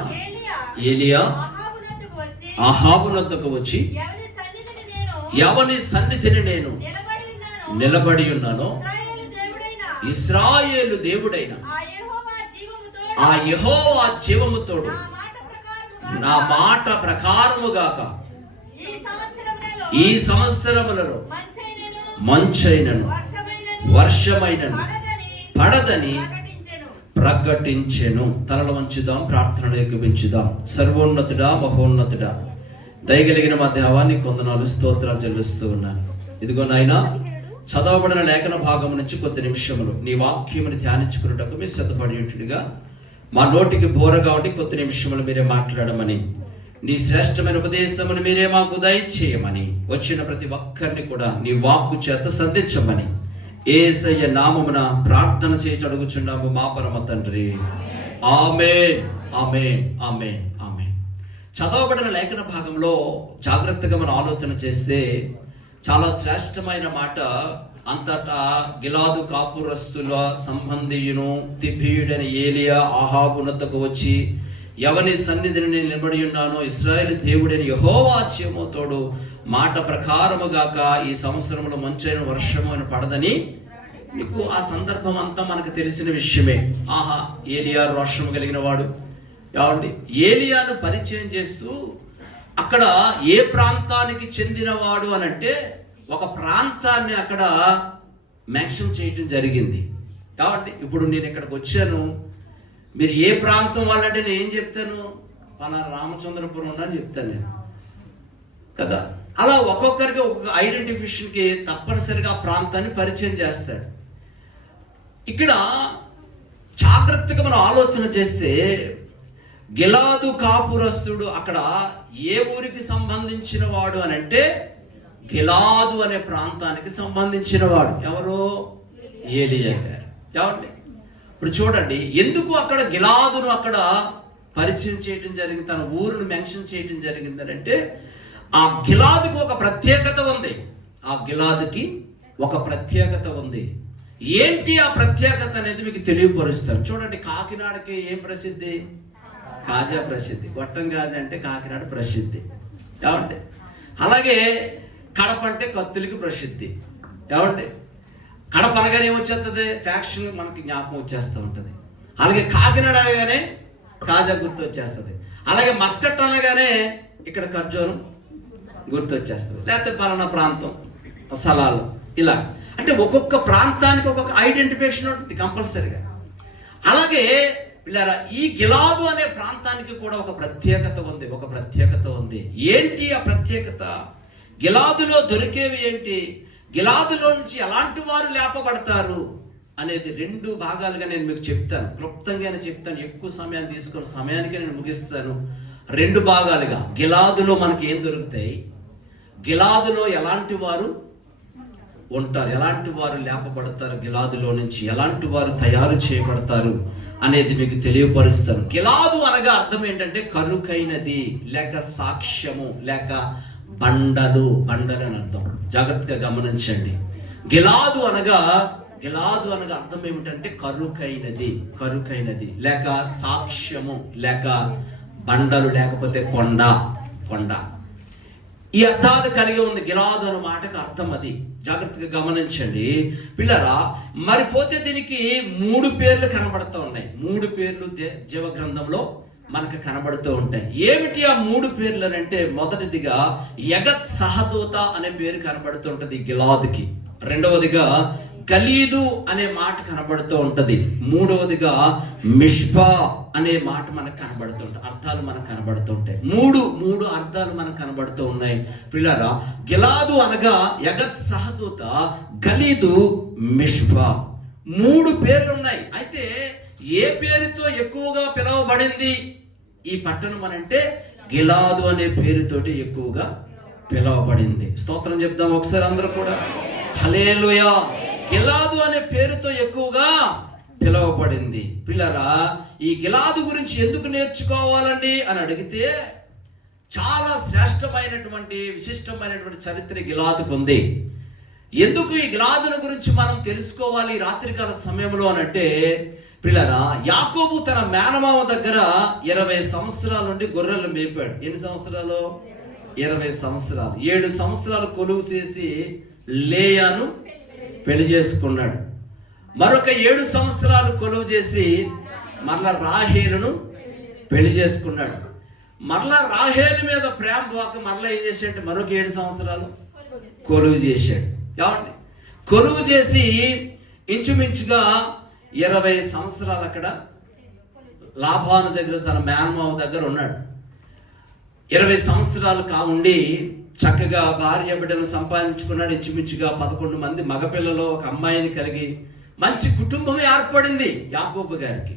ఏలియా అహాబునొద్దకు వచ్చి, ఎవని సన్నిధిని నేను నిలబడి ఉన్నానో ఇశ్రాయేలు దేవుడైన ఆ యెహోవా జీవముతోడు నా మాట ప్రకారముగాక ఈ సంవత్సరములలో మంచైనను వర్షమైనను పడదని ప్రకటించెను. తలలు వంచుదాం, ప్రార్థనలు ఏకీభవించుదాం. సర్వోన్నతుడా, మహోన్నతుడా, దయగలిగిన మా దేవాన్ని కొందనాలు స్తోత్రాలు చెల్లిస్తూ ఉన్నాను. ఇదిగో నాయనా, చదవబడిన లేఖన భాగం నుంచి కొద్ది నిమిషములు నీ వాక్యముని ధ్యానించుకున్నటకు మీరు సిద్ధపడినట్టుగా మా నోటికి బోరగా ఉండి కొద్ది నిమిషములు మీరే మాట్లాడమని, నీ శ్రేష్టమైన ఉపదేశమును మీరే మాకు దయచేయమని, వచ్చిన ప్రతి ఒక్కరిని కూడా నీ వాక్కు చేత సంధించమని యేసయ్య నామమున ప్రార్థన చేసి అడుగుచున్నాము మా పరమ తండ్రి. ఆమేన్, ఆమేన్, ఆమేన్, ఆమేన్. చదవబడిన లేఖన భాగంలో జాగ్రత్తగా మనం ఆలోచన చేస్తే చాలా శ్రేష్టమైన మాట. అంతటా గిలాదు కాపురస్తుల సంబంధియును తిబీయుడైన ఏలియా అహాబునొద్దకు వచ్చి, ఎవని సన్నిధిని నేను నిలబడి ఉన్నానో ఇశ్రాయేలు దేవుడైన యెహోవా జీవముతోడు మాట ప్రకారముగాక ఈ సంవత్సరంలో మంచైన వర్షమైన పడదని. మీకు ఆ సందర్భం అంతా మనకు తెలిసిన విషయమే. ఆహా, ఏలియా రోషము కలిగిన వాడు. ఏమండి, ఏలియాను పరిచయం చేస్తూ అక్కడ ఏ ప్రాంతానికి చెందినవాడు అని అంటే ఒక ప్రాంతాన్ని అక్కడ మెన్షన్ చేయటం జరిగింది. కాబట్టి ఇప్పుడు నేను ఇక్కడికి వచ్చాను, మీరు ఏ ప్రాంతం వాళ్ళంటే నేను ఏం చెప్తాను? పలానా రామచంద్రపురం అని చెప్తాను నేను కదా. అలా ఒక్కొక్కరికి ఒక్కొక్క ఐడెంటిఫికేషన్కి తప్పనిసరిగా ఆ ప్రాంతాన్ని పరిచయం చేస్తాడు. ఇక్కడ జాగ్రత్తగా మనం ఆలోచన చేస్తే గిలాదు కాపురస్తుడు అక్కడ ఏ ఊరికి సంబంధించిన వాడు అని అంటే గిలాదు అనే ప్రాంతానికి సంబంధించిన వాడు. ఎవరు? ఏలియా గారు. ఏమండి, ఇప్పుడు చూడండి, ఎందుకు అక్కడ గిలాదును అక్కడ పరిచయం చేయడం జరిగింది, తన ఊరును మెన్షన్ చేయడం జరిగింది అంటే ఆ గిలాదుకి ఒక ప్రత్యేకత ఉంది. ఆ గిలాదుకి ఒక ప్రత్యేకత ఉంది. ఏంటి ఆ ప్రత్యేకత అనేది మీకు తెలియపరుస్తారు. చూడండి, కాకినాడకి ఏం ప్రసిద్ధి? కాజా ప్రసిద్ధి. గొట్టం కాజా అంటే కాకినాడ ప్రసిద్ధి. ఏమంటే అలాగే కడప అంటే కత్తులకి ప్రసిద్ధి. ఏమంటే కడప అనగానే ఏమొచ్చేస్తుంది? ఫ్యాక్షన్ మనకి జ్ఞాపకం వచ్చేస్తూ ఉంటుంది. అలాగే కాకినాడ అనగానే కాజా గుర్తు వచ్చేస్తుంది. అలాగే మస్కట్ అనగానే ఇక్కడ ఖర్జూరం గుర్తు వచ్చేస్తుంది. లేకపోతే పలానా ప్రాంతం స్థలాలు. ఇలా అంటే ఒక్కొక్క ప్రాంతానికి ఒక్కొక్క ఐడెంటిఫికేషన్ ఉంటుంది కంపల్సరిగా. అలాగే పిల్లరా, ఈ గిలాదు అనే ప్రాంతానికి కూడా ఒక ప్రత్యేకత ఉంది. ఒక ప్రత్యేకత ఉంది. ఏంటి ఆ ప్రత్యేకత? గిలాదులో దొరికేవి ఏంటి? గిలాదులో నుంచి ఎలాంటి వారు లేపబడతారు అనేది రెండు భాగాలుగా నేను మీకు చెప్తాను. క్లుప్తంగానే చెప్తాను, ఎక్కువ సమయాన్ని తీసుకొని సమయానికి నేను ముగిస్తాను. రెండు భాగాలుగా గిలాదులో మనకి ఏం దొరుకుతాయి, గిలాదులో ఎలాంటి వారు ఉంటారు, ఎలాంటి వారు లేపబడతారు, గిలాదులో నుంచి ఎలాంటి వారు తయారు చేయబడతారు అనేది మీకు తెలియపరుస్తాను. గిలాదు అనగా అర్థం ఏంటంటే కరుకైనది, లేక సాక్ష్యము, లేక బండలు అని అర్థం. జాగ్రత్తగా గమనించండి. గిలాదు అనగా అర్థం ఏమిటంటే కరుకైనది, లేక సాక్ష్యము, లేక బండలు, లేకపోతే కొండ. ఈ అర్థాలు కలిగి ఉంది గిలాదు అనే మాటకు అర్థం. అది జాగ్రత్తగా గమనించండి పిల్లరా. మరిపోతే దీనికి 3 పేర్లు కనబడుతూ ఉన్నాయి. 3 పేర్లు జీవ గ్రంథంలో మనకు కనబడుతూ ఉంటాయి. ఏమిటి ఆ 3 పేర్లు అంటే, మొదటిదిగా యగత్ సహదూత అనే పేరు కనబడుతూ ఉంటుంది గిలాదుకి. రెండవదిగా గలీదు అనే మాట కనబడుతూ ఉంటది. మూడవదిగా మిష్పా అనే మాట మనకు కనబడుతుంటాయి. అర్థాలు మనకు కనబడుతుంటాయి. మూడు అర్థాలు మనకు కనబడుతూ ఉన్నాయి పిల్లరా. గిలాదు అనగా యగత్ సహదూత, గలీదు, మిష్పా. 3 పేర్లు ఉన్నాయి. అయితే ఏ పేరుతో ఎక్కువగా పిలువబడింది ఈ పట్టణం అని అంటే గిలాదు అనే పేరుతోటి ఎక్కువగా పిలువబడింది. స్తోత్రం చెప్దాం ఒకసారి అందరూ కూడా. హల్లెలూయా. గిలాదు అనే పేరుతో ఎక్కువగా పిలువబడింది. పిల్లరా, ఈ గిలాదు గురించి ఎందుకు నేర్చుకోవాలండి అని అడిగితే చాలా శ్రేష్టమైనటువంటి విశిష్టమైనటువంటి చరిత్ర గిలాదుకు ఉంది. ఎందుకు ఈ గిలాదుల గురించి మనం తెలుసుకోవాలి రాత్రికాల సమయంలో అనంటే, పిల్లరా, యాకోబు తన మేనమామ దగ్గర 20 సంవత్సరాల నుండి గొర్రెలు మేపాడు. ఎన్ని సంవత్సరాలు? 20 సంవత్సరాలు. 7 సంవత్సరాలు కొలువు చేసి లేయాను పెళ్లి చేసుకున్నాడు. మరొక 7 సంవత్సరాలు కొలువు చేసి మరలా రాహేలును పెళ్లి చేసుకున్నాడు. మరలా రాహేలు మీద ప్రేమ పోక మరలా ఏం చేశాడు? మరొక 7 సంవత్సరాలు కొలువు చేశాడు. ఏమండి? కొలువు చేసి ఇంచుమించుగా 20 సంవత్సరాలు అక్కడ లాభాను దగ్గర తన మేనమావ దగ్గర ఉన్నాడు. 20 సంవత్సరాలు కావుండి చక్కగా భార్య బిడ్డను సంపాదించుకున్నాడు. ఇంచుమించుగా 11 మంది మగపిల్లలు, ఒక అమ్మాయిని కలిగి మంచి కుటుంబం ఏర్పడింది. యాకోబు గారికి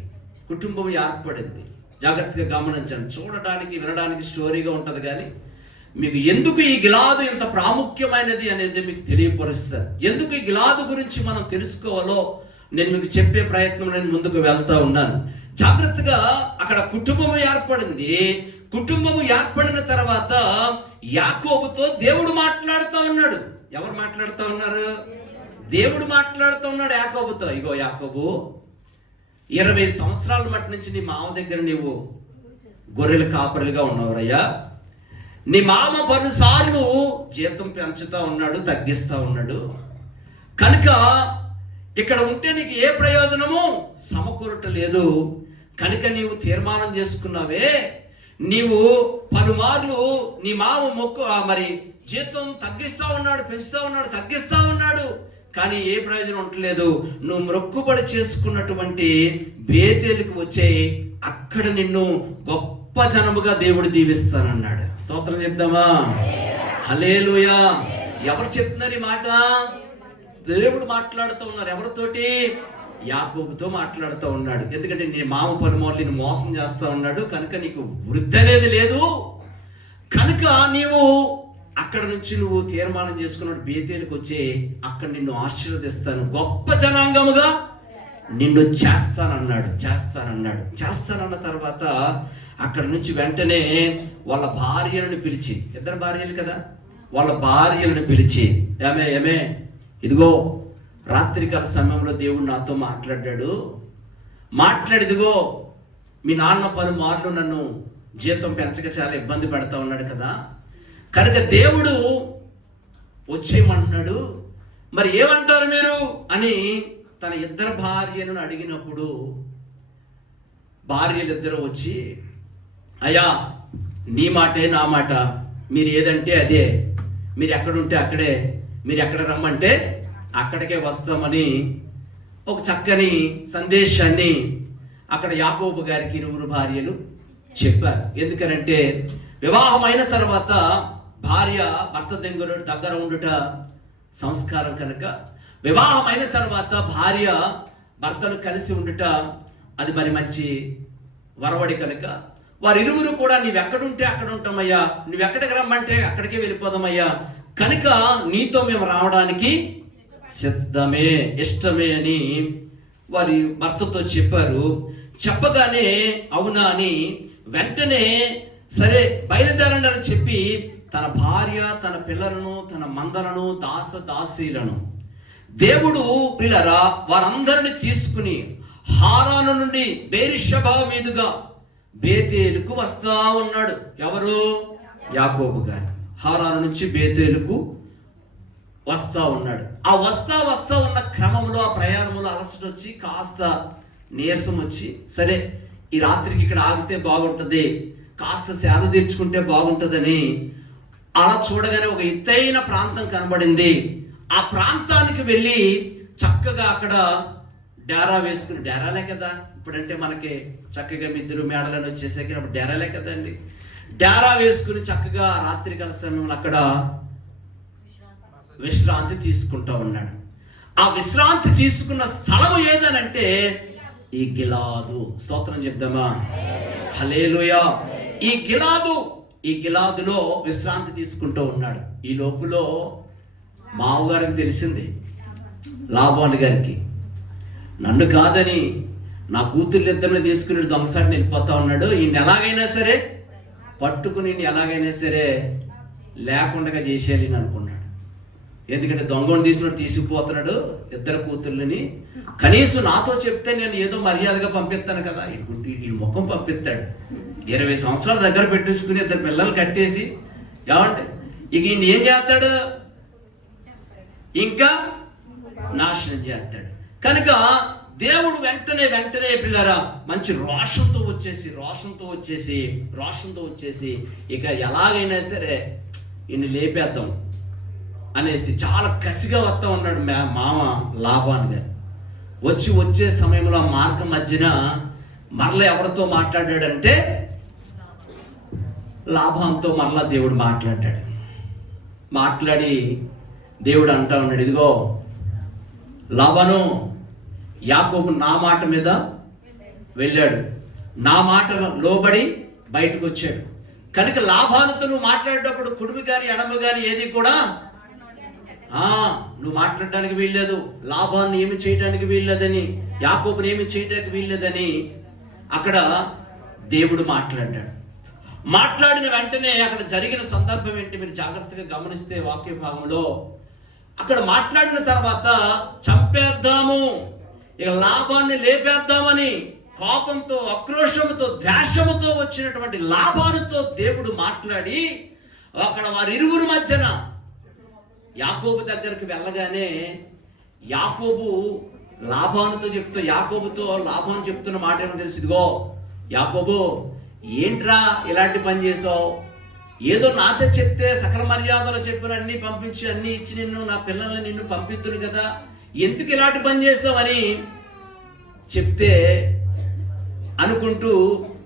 కుటుంబం ఏర్పడింది. జాగ్రత్తగా గమనించండి. చూడడానికి వినడానికి స్టోరీగా ఉంటుంది, కానీ మీకు ఎందుకు ఈ గిలాదు ఇంత ప్రాముఖ్యమైనది అనేది మీకు తెలియపరుస్తారు. ఎందుకు ఈ గిలాదు గురించి మనం తెలుసుకోవాలో నేను మీకు చెప్పే ప్రయత్నం నేను ముందుకు వెళ్తా ఉన్నాను. జాగ్రత్తగా అక్కడ కుటుంబం ఏర్పడింది. కుటుంబము ఏర్పడిన తర్వాత యాకోబుతో దేవుడు మాట్లాడుతూ ఉన్నాడు. ఎవరు మాట్లాడుతూ ఉన్నారు? దేవుడు మాట్లాడుతూ ఉన్నాడు యాకోబుతో. ఇగో యాకోబు, 20 సంవత్సరాల మట్టి నుంచి నీ మామ దగ్గర నీవు గొర్రెల కాపరులుగా ఉన్నావురయ్యా. నీ మామ 10 సార్లు జీతం పెంచుతా ఉన్నాడు, తగ్గిస్తా ఉన్నాడు. కనుక ఇక్కడ ఉంటే నీకు ఏ ప్రయోజనము సమకూరటలేదు. కనుక నీవు తీర్మానం చేసుకున్నావే, నీవు పలుమార్లు నీ మామ మరి జీతం తగ్గిస్తా ఉన్నాడు, పెంచుతా ఉన్నాడు, తగ్గిస్తా ఉన్నాడు, కానీ ఏ ప్రయోజనం ఉండలేదు. నువ్వు మొక్కుబడి చేసుకున్నటువంటి బేతేలుకు వచ్చే అక్కడ నిన్ను గొప్ప జనముగా దేవుడు దీవిస్తానన్నాడు. స్తోత్రం చెప్దామా? హల్లెలూయా. ఎవరు చెప్తున్నారు ఈ మాట? దేవుడు మాట్లాడుతూ ఉన్నారు. ఎవరితోటి? యాకోబుతో మాట్లాడుతూ ఉన్నాడు. ఎందుకంటే నీ మామ పనిమోళ్ళు నిన్ను మోసం చేస్తా ఉన్నాడు, కనుక నీకు వృద్ధి అనేది లేదు. కనుక నీవు అక్కడ నుంచి నువ్వు తీర్మానం చేసుకున్నాడు బేతేలుకు వచ్చి అక్కడ నిన్ను ఆశీర్వదిస్తాను, గొప్ప జనాంగముగా నిన్ను చేస్తానన్నాడు. చేస్తానన్న తర్వాత అక్కడ నుంచి వెంటనే వాళ్ళ భార్యలను పిలిచి, 2 భార్యలు కదా, వాళ్ళ భార్యలను పిలిచి, ఏమే ఇదిగో రాత్రికాల సమయంలో దేవుడు నాతో మాట్లాడిదిగో మీ నాన్న పలుమార్లు నన్ను జీతం పెంచక చాలా ఇబ్బంది పెడతా ఉన్నాడు కదా, కనుక దేవుడు వచ్చేయమంటున్నాడు, మరి ఏమంటారు మీరు అని తన 2 భార్యలను అడిగినప్పుడు భార్యలిద్దరూ వచ్చి, అయ్యా నీ మాటే నా మాట, మీరు ఏదంటే అదే, మీరు ఎక్కడుంటే అక్కడే, మీరు ఎక్కడ రమ్మంటే అక్కడికే వస్తామని ఒక చక్కని సందేశాన్ని అక్కడ యాకోబు గారికి 2 భార్యలు చెప్పారు. ఎందుకనంటే వివాహమైన తర్వాత భార్య భర్త దగ్గర ఉండుట సంస్కారం కనుక, వివాహమైన తర్వాత భార్య భర్తలు కలిసి ఉండుట అది మరి మంచి వరవడి కనుక వారిరువురు కూడా నీవెక్కడుంటే అక్కడ ఉంటామయ్యా, నువ్వెక్కడికి రమ్మంటే అక్కడికే వెళ్ళిపోదామయ్యా, కనుక నీతో మేము రావడానికి సిద్ధమే, ఇష్టమే అని వారి భర్తతో చెప్పారు. చెప్పగానే అవునా అని వెంటనే సరే బయలుదేరండి అని చెప్పి తన భార్య, తన పిల్లలను, తన మందలను, దాసీలను దేవుడు పిల్లరా వారందరిని తీసుకుని హారాను నుండి బేర్షెబా మీదుగా బేతేలుకు వస్తా ఉన్నాడు. ఎవరు? యాకోబు గారు. హారాను నుంచి బేతేలుకు వస్తా ఉన్నాడు. ఆ వస్తా ఉన్న క్రమంలో ఆ ప్రయాణంలో అలసట వచ్చి కాస్త నీరసం వచ్చి, సరే ఈ రాత్రికి ఇక్కడ ఆగితే బాగుంటుంది, కాస్త సేద తీర్చుకుంటే బాగుంటుందని అలా చూడగానే ఒక ఎత్తైన ప్రాంతం కనబడింది. ఆ ప్రాంతానికి వెళ్ళి చక్కగా అక్కడ డేరా వేసుకుని, డేరాలే కదా ఇప్పుడంటే మనకి చక్కగా మిద్దెలు మేడలను వచ్చేసాక అప్పుడు డేరాలే కదండి, డేరా వేసుకుని చక్కగా రాత్రికాల సమయంలో అక్కడ విశ్రాంతి తీసుకుంటా ఉన్నాడు. ఆ విశ్రాంతి తీసుకున్న స్థలం ఏదనంటే ఈ గిలాదు. స్తోత్రం చెప్దామా? హల్లెలూయా. ఈ గిలాదులో విశ్రాంతి తీసుకుంటూ ఉన్నాడు. ఈ లోపులో మామగారికి తెలిసింది, లాబాను గారికి, నన్ను కాదని నా కూతుర్లిద్దరిని తీసుకుని దొంగసాటిని వెళ్ళిపోతా ఉన్నాడు. ఈయన ఎలాగైనా సరే పట్టుకుని ఎలాగైనా సరే లేకుండా చేసేయాలి అని అనుకున్నాడు. ఎందుకంటే దొంగను తీసుకున్నట్టు తీసుకుపోతున్నాడు ఇద్దరు కూతుర్లని. కనీసం నాతో చెప్తే నేను ఏదో మర్యాదగా పంపిస్తాను కదా, ఈ ముఖం పంపిస్తాడు. 20 సంవత్సరాల దగ్గర పెట్టించుకుని 2 పిల్లలు కట్టేసి ఏమంటే ఇక ఈయన ఏం చేస్తాడు, ఇంకా నాశనం చేస్తాడు. కనుక దేవుడు వెంటనే పిల్లరా మంచి రోషంతో వచ్చేసి ఇక ఎలాగైనా సరే ఈయన్ని లేపేద్దాం అనేసి చాలా కసిగా వస్తా ఉన్నాడు మామ లాబాన్ గారు. వచ్చే సమయంలో మార్గం మధ్యన మరలా ఎవరితో మాట్లాడాడంటే లాభంతో మరలా దేవుడు మాట్లాడి దేవుడు అంటా ఉన్నాడు, ఇదిగో లాబాను, యాకోబు నా మాట మీద వెళ్ళాడు, నా మాట లోబడి బయటకు వచ్చాడు. కనుక లాభానుతో నువ్వు మాట్లాడేటప్పుడు కుడిమి కానీ ఎడమ కానీ ఏది కూడా నువ్వు మాట్లాడడానికి వీల్లేదు, లాభాన్ని ఏమి చేయడానికి వీల్లేదని, యాకోబుని ఏమి చేయడానికి వీల్లేదని అక్కడ దేవుడు మాట్లాడిన వెంటనే అక్కడ జరిగిన సందర్భం ఏంటి మీరు జాగ్రత్తగా గమనిస్తే వాక్య భాగంలో అక్కడ మాట్లాడిన తర్వాత చంపేద్దాము, ఇక లాభాన్ని లేపేద్దామని కోపంతో, ఆక్రోషంతో, ద్వేషముతో వచ్చినటువంటి లాభానుతో దేవుడు మాట్లాడి అక్కడ వారిరువురు మధ్యన యాకోబు దగ్గరికి వెళ్ళగానే యాకోబు యాకోబుతో లాభాను చెప్తున్న మాట ఏమో తెలుసు, ఇదిగో యాకోబు, ఏంట్రా ఇలాంటి పని చేసావు, ఏదో నాతో చెప్తే సకల మర్యాదలు చెప్పిన అన్ని పంపించి అన్ని ఇచ్చి నా పిల్లల్ని నిన్ను పంపిద్దును కదా, ఎందుకు ఇలాంటి పని చేసావని చెప్తే అనుకుంటూ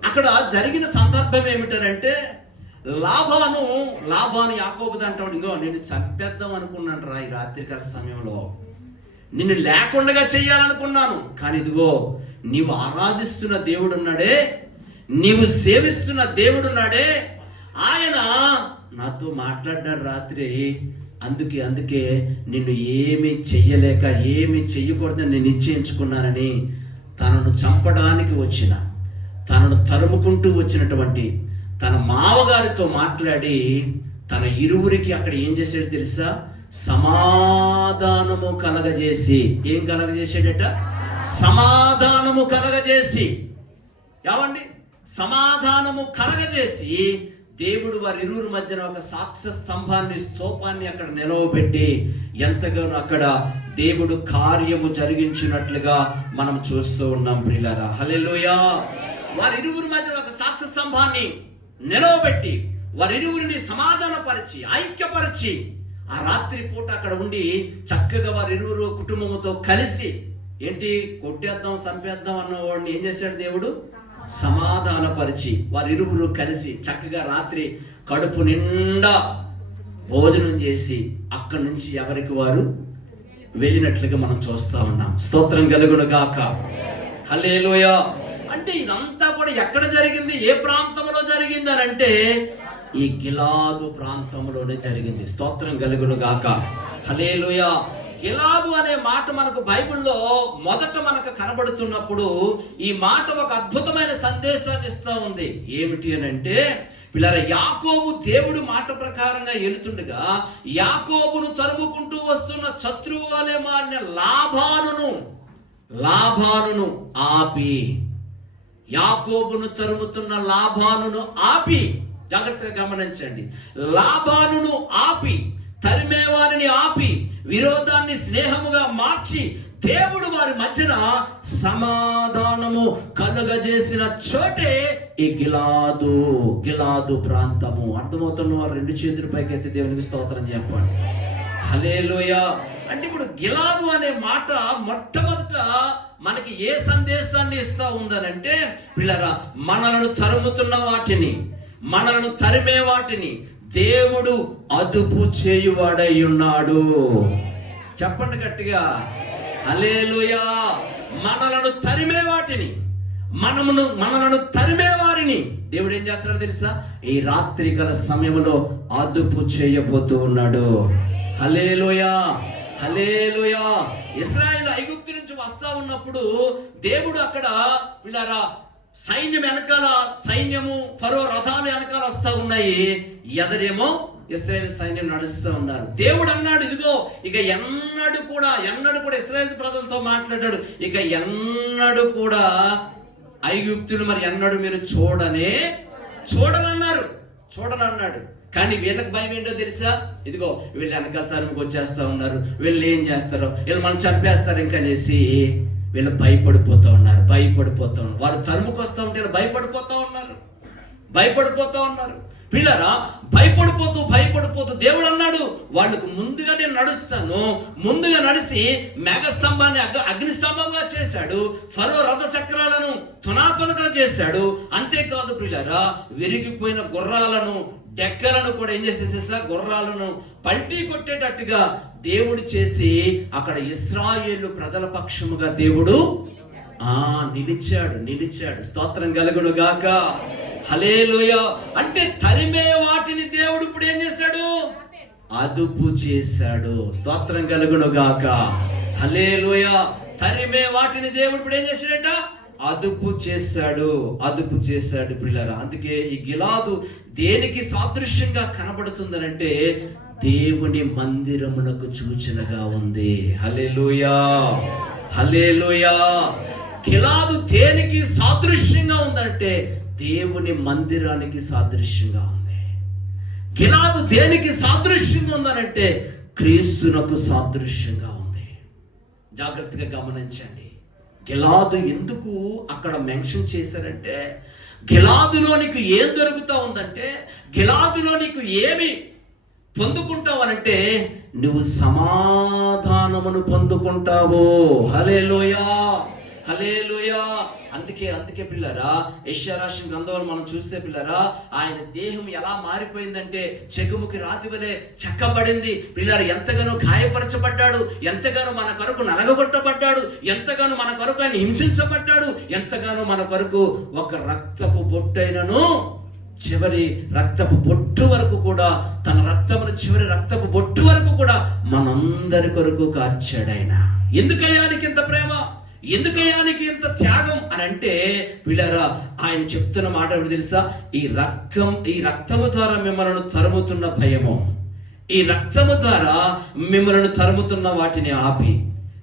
అక్కడ జరిగిన సందర్భం ఏమిటంటే లాభాను యాకోబుది అంటాడు, ఇంకో నేను చంపేద్దాం అనుకున్నాను రా ఈ రాత్రికాల సమయంలో, నిన్ను లేకుండా చెయ్యాలనుకున్నాను, కానీ ఇదిగో నీవు ఆరాధిస్తున్న దేవుడు ఉన్నాడే, నీవు సేవిస్తున్న దేవుడు ఉన్నాడే, ఆయన నాతో మాట్లాడ్డాడు రాత్రి, అందుకే నిన్ను ఏమీ చెయ్యలేక ఏమీ చెయ్యకూడదని నేను నిశ్చయించుకున్నానని తనను చంపడానికి తనను తరుముకుంటూ వచ్చినటువంటి తన మామగారితో మాట్లాడి తన ఇరువురికి అక్కడ ఏం చేశాడు తెలుసా, సమాధానము కలగజేసి. ఏం కలగజేసాడట? సమాధానము కలగజేసి. ఏమండి? సమాధానము కలగజేసి దేవుడు వారిరువురి మధ్యన ఒక సాక్ష్య స్తంభాన్ని, స్తూపాన్ని అక్కడ నిలవబెట్టి ఎంతగానో అక్కడ దేవుడు కార్యము జరిగించినట్లుగా మనం చూస్తూ ఉన్నాం ప్రియులారా. హల్లెలూయా. వారిరువురి మధ్యన ఒక సాక్ష్య స్తంభాన్ని నిలవబెట్టి వారిరువురిని సమాధానపరిచి ఐక్యపరిచి ఆ రాత్రి పూట అక్కడ ఉండి చక్కగా వారిరువురు కుటుంబంతో కలిసి ఏంటి కొట్టేద్దాం చంపేద్దాం అన్న వాడిని ఏం చేశాడు దేవుడు? సమాధానపరిచి వారిరువురు కలిసి చక్కగా రాత్రి కడుపు నిండా భోజనం చేసి అక్కడి నుంచి ఎవరికి వారు వెళ్ళినట్లుగా మనం చూస్తా ఉన్నాం. స్తోత్రం కలుగును గాక. హల్లెలూయా. అంటే ఇదంతా కూడా ఎక్కడ జరిగింది, ఏ ప్రాంతంలో జరిగింది అని అంటే ఈ గిలాదు ప్రాంతంలోనే జరిగింది. స్తోత్రం కలుగును గాక. హల్లెలూయా. గిలాదు అనే మాట మనకు బైబిల్లో మొదట మనకు కనబడుతున్నప్పుడు ఈ మాట ఒక అద్భుతమైన సందేశాన్ని ఇస్తా ఉంది. ఏమిటి అని అంటే పిల్లల యాకోబు దేవుడు మాట ప్రకారంగా వెళుతుండగా యాకోబును తరుముకుంటూ వస్తున్న శత్రువు అనే మారిన లాభానును ఆపి, యాకోబును తరుముతున్న లాభానును ఆపి, జాగ్రత్తగా గమనించండి, లాభానును ఆపి, తరిమేవారిని ఆపి, విరోధాన్ని స్నేహముగా మార్చి దేవుడు వారి మధ్యన సమాధానము కలుగజేసిన చోటే ఈ గిలాదు ప్రాంతము. అర్థమవుతున్న వారు 2 చేతుల పైకెత్తి దేవునికి స్తోత్రం చెప్పండి. హల్లెలూయా. అంటే ఇప్పుడు గిలాదు అనే మాట మొట్టమొదట మనకి ఏ సందేశాన్ని ఇస్తా ఉందనంటే పిల్లరా, మనలను తరుముతున్న వాటిని, మనలను తరిమే వాటిని దేవుడు అదుపు చేయువాడై ఉన్నాడు. చెప్పండి గట్టిగా హల్లెలూయా. మనలను తరిమే వాటిని, మనలను తరిమే వారిని దేవుడు ఏం చేస్తాడో తెలుసా? ఈ రాత్రికాల సమయంలో అదుపు చేయబోతూ ఉన్నాడు. హల్లెలూయా. హల్లెలూయా. ఇశ్రాయేలు ఐగుప్తు నుంచి వస్తా ఉన్నప్పుడు దేవుడు అక్కడ వీళ్ళారా సైన్యం వెనకాల, సైన్యము ఫరో రథాలు వెనకాల వస్తా ఉన్నాయి, ఎదరేమో ఇశ్రాయేలు సైన్యం నడుస్తూ ఉన్నారు. దేవుడు అన్నాడు, ఇదిగో ఇక ఎన్నడూ కూడా ఇశ్రాయేలు ప్రజలతో మాట్లాడాడు, ఇక ఎన్నడూ కూడా ఐగుప్తులు మరి ఎన్నడూ మీరు చూడనన్నాడు. కానీ వీళ్ళకి భయం ఏంటో తెలుసా? ఇదిగో వీళ్ళు వెనకాల తరుముకు వచ్చేస్తా ఉన్నారు, వీళ్ళు ఏం చేస్తారో, వీళ్ళు మనం చంపేస్తారు ఇంకనేసి వీళ్ళు భయపడిపోతూ ఉన్నారు. వారు తరుముకు వస్తూ ఉంటే భయపడిపోతూ ఉన్నారు. పిల్లరా, భయపడిపోతూ దేవుడు అన్నాడు, వాళ్ళకు ముందుగా నేను నడుస్తాను. ముందుగా నడిచి మేఘస్తంభాన్ని అగ్నిస్తంభంగా చేశాడు, ఫరో రథ చక్రాలను తునాతునకలు చేశాడు. అంతేకాదు పిల్లరా, విరిగిపోయిన గుర్రాలను డెక్కలను కూడా ఏం చేసేసా, గుర్రాలను పల్టీ కొట్టేటట్టుగా దేవుడు చేసి అక్కడ ఇశ్రాయేలు ప్రజల పక్షముగా దేవుడు నిలిచాడు. స్తోత్రం కలుగును గాక. హల్లెలూయా. అంటే తరిమే వాటిని దేవుడు ఇప్పుడు ఏం చేశాడు? అదుపు చేశాడు. స్తోత్రం కలుగును గాక. హల్లెలూయా. తరిమే వాటిని దేవుడు ఇప్పుడు ఏం చేశాడట? అదుపు చేశాడు పిల్లరా. అందుకే ఈ గిలాదు దేనికి సాదృశ్యంగా కనబడుతుందనంటే దేవుని మందిరమునకు సూచనగా ఉంది. హల్లెలూయా. గిలాదు దేనికి సాదృశ్యంగా ఉందంటే దేవుని మందిరానికి సాదృశ్యంగా ఉంది. గిలాదు దేనికి సాదృశ్యంగా ఉందనంటే క్రీస్తునకు సాదృశ్యంగా ఉంది. జాగ్రత్తగా గమనించండి. గిలాదు ఎందుకు అక్కడ మెన్షన్ చేశారంటే, గిలాదులో నీకు ఏం దొరుకుతా ఉందంటే, గిలాదులో నీకు ఏమి పొందుకుంటావనంటే నువ్వు సమాధానమును పొందుకుంటావు. హల్లెలూయా. అందుకే పిల్లరా, యెషయా రాసిన గ్రంథంలో మనం చూస్తే పిల్లరా, ఆయన దేహం ఎలా మారిపోయిందంటే చెగుముకి రాతి వలె చెక్కబడింది. పిల్లరా, ఎంతగానో గాయపరచబడ్డాడు, ఎంతగానో మన కొరకు నలగగొట్టబడ్డాడు, ఎంతగానో మన కొరకు ఆయన హింసించబడ్డాడు, ఎంతగానో మన కొరకు ఒక రక్తపు బొట్టైనను చివరి రక్తపు బొట్టు వరకు కూడా, తన రక్తమును చివరి రక్తపు బొట్టు వరకు కూడా మనందరి కొరకు కార్చాడు. ఎందుకయ్యా నీకు ఇంత ప్రేమ, ఎందుకయ్యా నీకు ఇంత త్యాగం అని అంటే పిల్లరా, ఆయన చెప్తున్న మాట ఏమిటి తెలుసా? ఈ రక్తము ద్వారా మిమ్మల్ని తరుముతున్న భయము, ఈ రక్తము ద్వారా మిమ్మల్ని తరుముతున్న వాటిని ఆపి,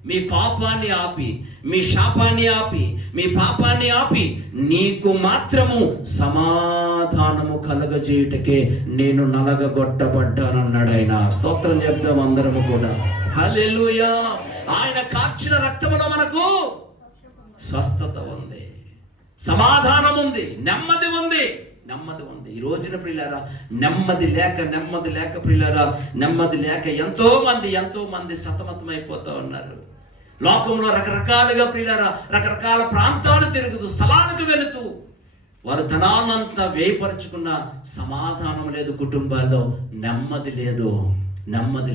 మీ పాపాన్ని ఆపి, మీ శాపాన్ని ఆపి, మీ పాపాన్ని ఆపి నీకు మాత్రము సమాధానము కలగజేయుటకే నేను నలగగొట్టబడ్డానన్నాడు ఆయన. స్తోత్రం చెప్దాం అందరము కూడా. హల్లెలూయా. ఆయన కార్చిన రక్తములో మనకు స్వస్థత ఉంది, సమాధానం ఉంది, నెమ్మది ఉంది. ఈ రోజున ప్రియులారా, నెమ్మది లేక ప్రియులారా, నెమ్మది లేక ఎంతో మంది సతమతమైపోతూ ఉన్నారు. లోకంలో రకరకాలుగా ప్రియులారా, రకరకాల ప్రాంతాలు తిరుగుతూ, స్థలాలకు వెళుతూ వారు ధనాన్నంతా వ్యయపరుచుకున్న సమాధానం లేదు, కుటుంబాల్లో నెమ్మది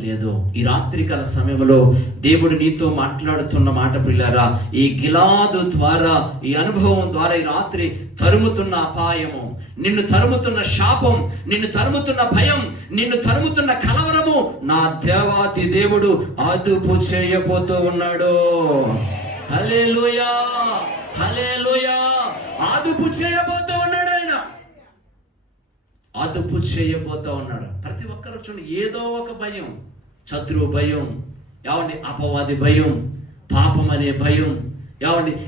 లేదు. ఈ రాత్రికాల సమయంలో దేవుడు నీతో మాట్లాడుతున్న మాట ప్రియులారా, ఈ గిలాదు ద్వారా, ఈ అనుభవం ద్వారా ఈ రాత్రి తరుముతున్న అపాయము, నిన్ను తరుముతున్న శాపం, నిన్ను తరుముతున్న భయం, నిన్ను తరుముతున్న కలవరము నా దేవాతి దేవుడు అదుపు చేయబోతూ ఉన్నాడు. హల్లెలూయా. అదుపు చేయబోతూ ఉన్నాడు ఆయన. అదుపు చేయబోతా ఉన్నాడు. ప్రతి ఒక్కరు చూడండి, ఏదో ఒక భయం, శత్రువు భయం, అపవాది భయం, పాపం అనే భయం,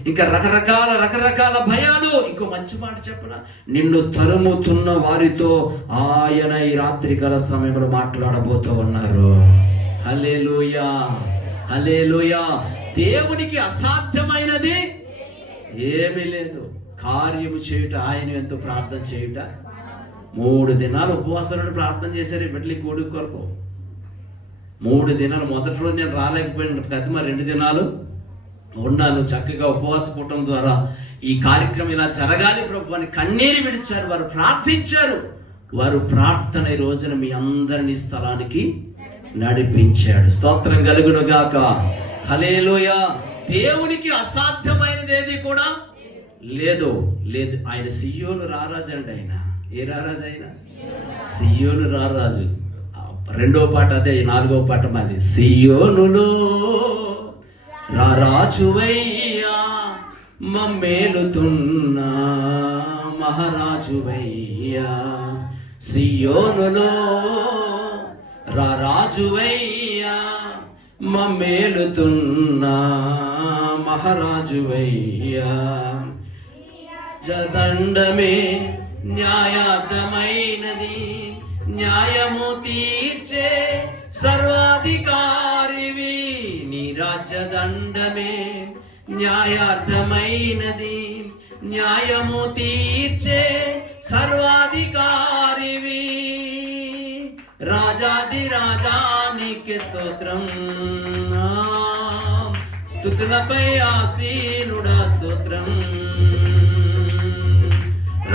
ఇంకా రకరకాల భయాలు. ఇంకో మంచి మాట చెప్పనా, నిన్ను తరుముతున్న వారితో ఆయన ఈ రాత్రికాల సమయంలో మాట్లాడబోతూ ఉన్నారు. హల్లెలూయా. దేవునికి అసాధ్యమైనది ఏమీ లేదు. కార్యము చేయుట, ఆయన ఎంతో ప్రార్థన చేయుట. 3 దినాలు ఉపవాసాలను ప్రార్థన చేశారు ఈ బిడ్డలి కొడుకు కొరకు. 3 దినాలు. మొదటి రోజు నేను రాలేకపోయాను కదా, 2 దినాలు ఉన్నాను. చక్కగా ఉపవాస కూటం ద్వారా ఈ కార్యక్రమం ఇలా జరగాలి ప్రభు అని కన్నీరు విడిచారు. వారు ప్రార్థించారు. వారు ప్రార్థన ఈ రోజున మీ అందరినీ స్థలానికి నడిపించాడు. స్తోత్రం కలుగును గాక. హల్లెలూయా. దేవునికి అసాధ్యమైనది ఏది కూడా లేదు. ఆయన సియోను రారాజు అండి. ఆయన ఏ రారాజు? ఆయన సియోను రారాజు. రెండో పాట అదే, 4వ పాట మాది. సియోనులో రారాజువయ్యా మమ్మేలుతున్న మహారాజువయ్యా, సియోనులో రారాజువయ్యా మమ్మేలుతున్న మహారాజువయ్యా, జదండమే న్యాయార్థమైనది, న్యాయము తీర్చే సర్వాధికారివి, నీ రాజ్యదండమే న్యాయార్థమైనది, న్యాయము తీర్చే సర్వాధికారివి, రాజాది రాజానికి స్తోత్రం, స్తుతులపై ఆసీనుడా స్తోత్రం,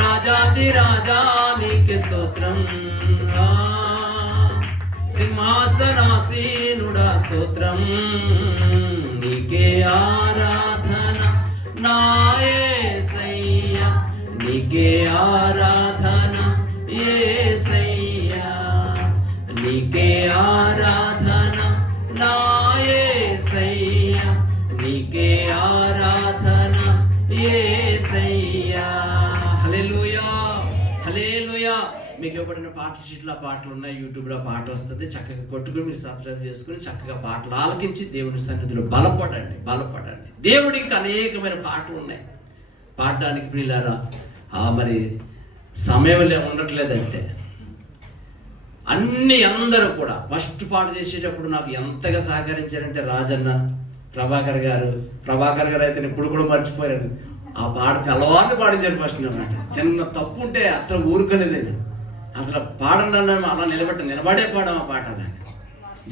రాజాది రాజానికి స్తోత్రం, సింహాసనాసీనుడా స్తోత్రం, నీకే ఆరాధన నా యేసయ్యా, నీకే ఆరాధన యేసయ్యా, నీకే ఆరాధన నా యేసయ్యా, నీకే ఆరాధన యేసయ్యా. హల్లెలూయా, హల్లెలూయా. మీకు ఇవ్వబడిన పాటల షీట్లో పాటలు ఉన్నాయి, యూట్యూబ్లో పాట వస్తుంది, చక్కగా కొట్టుకుని మీరు సబ్స్క్రైబ్ చేసుకుని చక్కగా పాటలు ఆలకించి దేవుని సన్నిధిలో బలపడండి. దేవుడి ఇంకా అనేకమైన పాటలు ఉన్నాయి పాడడానికి. ప్రియులారా, మరి సమయం ఉండట్లేదు అంతే. అందరూ కూడా ఫస్ట్ పాట చేసేటప్పుడు నాకు ఎంతగా సహకరించారంటే రాజన్న, ప్రభాకర్ గారు అయితే ఇప్పుడు కూడా మర్చిపోయారు. ఆ పాట తెల్లవారిని పాడించారు ఫస్ట్ అన్నమాట. చిన్న తప్పు ఉంటే అసలు ఊరుకోలేదు, అసలు పాడండి అలా నిలబడే పాడడం ఆ పాట. అలాగే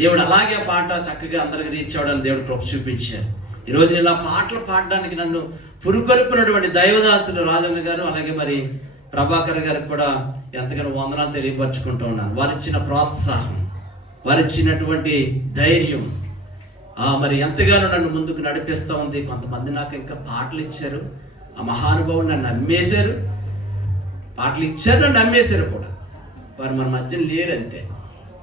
దేవుడు అలాగే ఆ పాట చక్కగా అందరికి రీచ్ అవ్వడానికి దేవుడు కృప చూపించారు. ఈరోజు ఇలా పాటలు పాడడానికి నన్ను పురుకొల్పినటువంటి దైవదాసులు రాజన్న గారు, అలాగే మరి ప్రభాకర్ గారికి కూడా ఎంతగానో వందనాలు తెలియపరచుకుంటూ ఉన్నాను. వారిచ్చిన ప్రోత్సాహం, వారిచ్చినటువంటి ధైర్యం మరి ఎంతగానో నన్ను ముందుకు నడిపిస్తూ ఉంది. కొంతమంది నాకు ఇంకా పాటలు ఇచ్చారు, ఆ మహానుభావులు నన్ను నమ్మేశారు, పాటలు ఇచ్చారు, నన్ను నమ్మేశారు కూడా. వారు మన మధ్యన లేరు అంతే.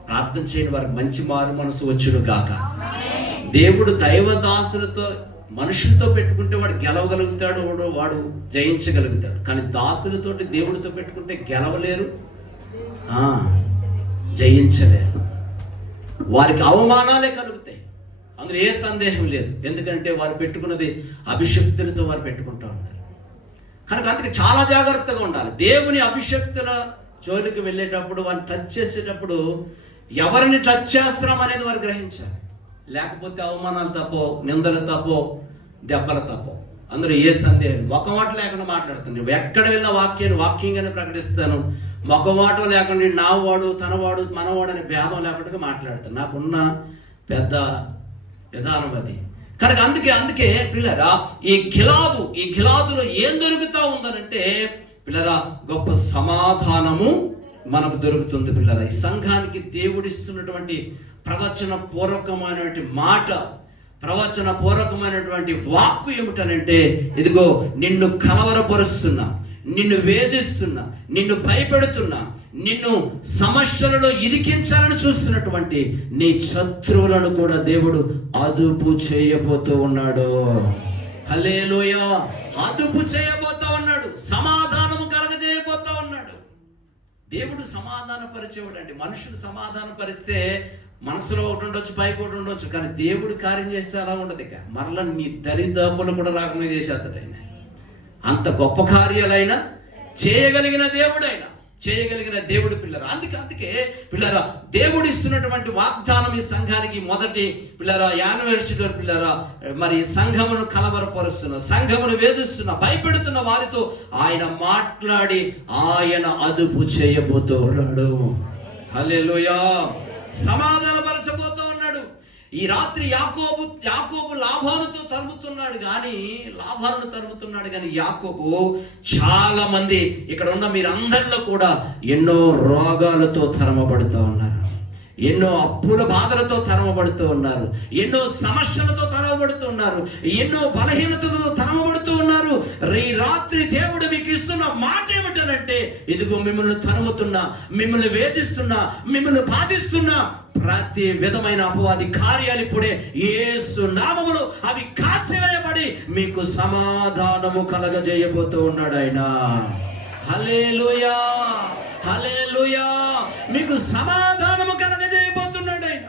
ప్రార్థన చేయండి, వారికి మంచి మారు మనసు వచ్చును గాక. దేవుడు దైవదాసులతో మనుషులతో పెట్టుకుంటే వాడు గెలవగలుగుతాడు, వాడు జయించగలుగుతాడు. కానీ దాసులతోటి దేవుడితో పెట్టుకుంటే గెలవలేరు, జయించలేరు. వారికి అవమానాలే కలుగుతాయి, అందులో ఏ సందేహం లేదు. ఎందుకంటే వారు పెట్టుకున్నది అభిషక్తులతో వారు పెట్టుకుంటూ ఉన్నారు. కనుక అందుకే చాలా జాగ్రత్తగా ఉండాలి. దేవుని అభిషక్తుల జోలికి వెళ్ళేటప్పుడు, వారిని టచ్ చేసేటప్పుడు ఎవరిని టచ్ చేస్తున్నాం అనేది వారు గ్రహించాలి. లేకపోతే అవమానాలు తప్పో, నిందలు తప్పో, దెబ్బలు తప్పో, అందులో ఏ సందేహం. మొఖమాట లేకుండా మాట్లాడుతాను. ఎక్కడ వెళ్ళిన వాక్యంగానే ప్రకటిస్తాను. మొఖమాటం లేకుండా నావాడు, తనవాడు, మనవాడు అనే భేదం లేకుండా మాట్లాడతాను. నాకున్న పెద్ద విధానం అది. కనుక అందుకే పిల్లరా, ఈ గిలాదులో ఏం దొరుకుతా ఉందనంటే పిల్లరా, గొప్ప సమాధానము మనకు దొరుకుతుంది. పిల్లరా, ఈ సంఘానికి దేవుడిస్తున్నటువంటి ప్రవచన పూర్వకమైనటువంటి మాట, ప్రవచన పూర్వకమైనటువంటి వాక్కు ఏమిటనంటే, ఇదిగో నిన్ను కలవరపరుస్తున్నా, నిన్ను వేధిస్తున్నా, నిన్ను భయపెడుతున్నా, నిన్ను సమస్యలలో ఇరికించాలని చూస్తున్నటువంటి నీ శత్రువులను కూడా దేవుడు అదుపు చేయబోతూ ఉన్నాడు. హల్లెలూయా. అదుపు చేయబోతా ఉన్నాడు, సమాధానము కలగజేయబోతా ఉన్నాడు. దేవుడు సమాధాన పరిచేవాడు అండి. మనుషులు సమాధాన పరిస్తే మనసులో ఒకటి ఉండొచ్చు, పైకి ఒకటి ఉండొచ్చు, కానీ దేవుడు కార్యం చేస్తే అలా ఉండదు. ఇక మరలా నీ దరిదాపులు కూడా రాకుండా చేసేస్తాడు ఆయన. అంత గొప్ప కార్యాలైనా చేయగలిగిన దేవుడు పిల్లరా. అందుకే పిల్లరా, దేవుడు ఇస్తున్నటువంటి వాగ్దానం ఈ సంఘానికి మొదటి పిల్లరా యానివర్సరీ పిల్లరా, మరి సంఘమును కలవరపరుస్తున్న, సంఘమును వేధిస్తున్న, భయపెడుతున్న వారితో ఆయన మాట్లాడి ఆయన అదుపు చేయబోతూ ఉన్నాడు. హల్లెలూయా. సమాధానపరచబోతూ ఉన్నాడు. ఈ రాత్రి యాకోబు లాభాలతో తరుముతున్నాడు కానీ యాకోబు చాలా మంది ఇక్కడ ఉన్న మీరందరిలో కూడా ఎన్నో రోగాలతో తరమబడుతూ ఉన్నారు, ఎన్నో అప్పుల బాధలతో తరమబడుతూ ఉన్నారు, ఎన్నో సమస్యలతో తరమబడుతూ ఉన్నారు, ఎన్నో బలహీనతలతో తరమబడుతూ ఉన్నారు. ఈ రాత్రి దేవుడు మీకు ఇస్తున్న మాట ఏమిటనంటే, ఇదిగో మిమ్మల్ని తరుముతున్నా, మిమ్మల్ని వేధిస్తున్నా, మిమ్మల్ని బాధిస్తున్నా ప్రతి విధమైన అపవాది కార్యాలు ఇప్పుడే యేసు నామములో అవి కాల్చివేయబడి మీకు సమాధానము కలగజేయబోతూ ఉన్నాడు ఆయన. హల్లెలూయా, హల్లెలూయా. మీకు సమాధానము కలగజేయబోతున్నాడు ఆయన.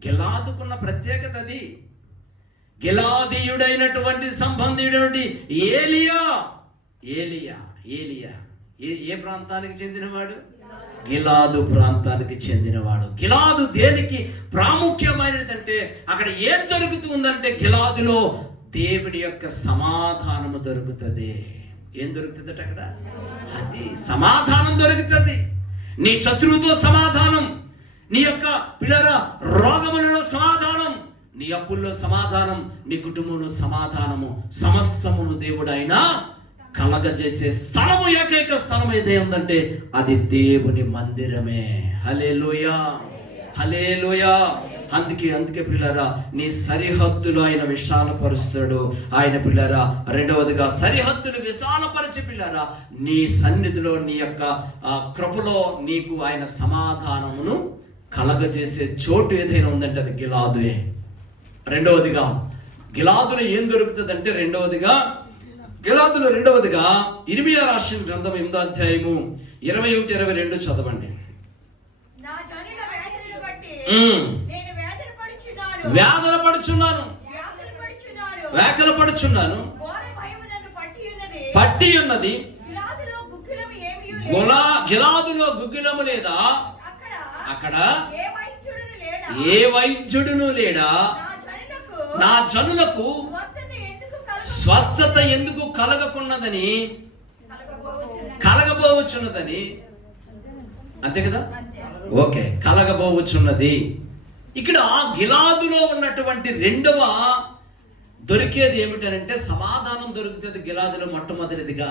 గిలాదుకున్న ప్రత్యేకత అది. గిలాదీయుడైనటువంటి సంబంధుడైనటువంటి ఏలియా ఏ ప్రాంతానికి చెందినవాడు? గిలాదు ప్రాంతానికి చెందినవాడు. గిలాదు దేనికి ప్రాముఖ్యమైనదంటే, అక్కడ ఏం జరుగుతుందంటే, గిలాదులో దేవుని యొక్క సమాధానము దొరుకుతుంది. ఏం దొరుకుతుందట అక్కడ? అది సమాధానం దొరుకుతుంది. నీ శత్రువుతో సమాధానం, నీ యొక్క పిల్లల రోగములలో సమాధానం, నీ అప్పుల్లో సమాధానం, నీ కుటుంబంలో సమాధానము, సమస్తమును దేవుడు ఆయన కలగజేసే స్థలము, ఏకైక స్థలం ఏదే ఉందంటే అది దేవుని మందిరమే. హల్లెలూయా, హల్లెలూయా. అందుకే పిల్లరా, నీ సరిహద్దులు ఆయన విశాలపరుస్తాడు. ఆయన పిల్లరా, రెండవదిగా సరిహద్దులు విశాలపరిచి పిల్లరా, నీ సన్నిధిలో, నీ యొక్క కృపలో నీకు ఆయన సమాధానమును కలగజేసే చోటు ఏదైనా ఉందంటే అది గిలాదుయే. రెండవదిగా గిలాదులో ఏం దొరుకుతుంది అంటే, గిలాదులో రెండవదిగా ఇర్మియా రాసిన గ్రంథం 8వ అధ్యాయము 21-22 చదవండి. వేదన పడుచున్నాను, పట్టి ఉన్నది. గిలాదులో గుగ్గిలము లేదా? అక్కడ ఏ వైద్యుడును లేడా? నా జనులకు స్వస్థత ఎందుకు కలగబోవచ్చున్నదని. అంతే కదా? ఓకే, కలగబోవచ్చున్నది. ఇక్కడ గిలాదులో ఉన్నటువంటి రెండవ దొరికేది ఏమిటంటే, సమాధానం దొరుకుతుంది గిలాదులో మొట్టమొదటిదిగా.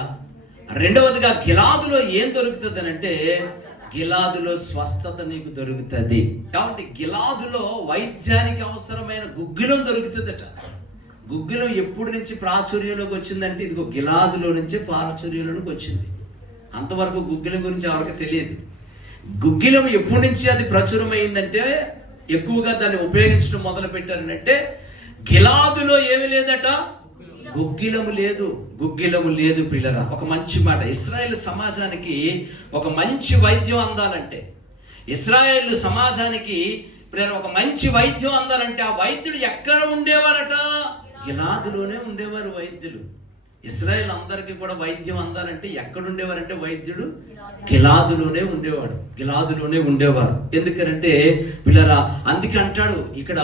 రెండవదిగా గిలాదులో ఏం దొరుకుతుంది అంటే, గిలాదులో స్వస్థత నీకు దొరుకుతుంది. కాబట్టి గిలాదులో వైద్యానికి అవసరమైన గుగ్గిలం దొరుకుతుందట. గుగ్గిలం ఎప్పుడు నుంచి ప్రాచుర్యంలోకి వచ్చిందంటే, ఇదిగో గిలాదులో నుంచే ప్రాచుర్యంలోకి వచ్చింది. అంతవరకు గుగ్గిలం గురించి ఎవరికి తెలియదు. గుగ్గిలం ఎప్పటి నుంచి అది ప్రచురమైందంటే, ఎక్కువగా దాన్ని ఉపయోగించడం మొదలు పెట్టారంటే, గిలాదులో ఏమి లేదట, గుగ్గిలము లేదు పిల్లరా. ఒక మంచి మాట, ఇశ్రాయేలు సమాజానికి ఒక మంచి వైద్యం అందాలంటే, ఇశ్రాయేలు సమాజానికి ఒక మంచి వైద్యం అందాలంటే, ఆ వైద్యుడు ఎక్కడ ఉండేవారట? గిలాదులోనే ఉండేవారు వైద్యులు. ఇశ్రాయేల్ అందరికీ కూడా వైద్యం అందాలంటే ఎక్కడ ఉండేవారంటే, వైద్యుడు గిలాదులోనే ఉండేవారు. ఎందుకంటే పిల్లరా, అందుకే అంటాడు ఇక్కడ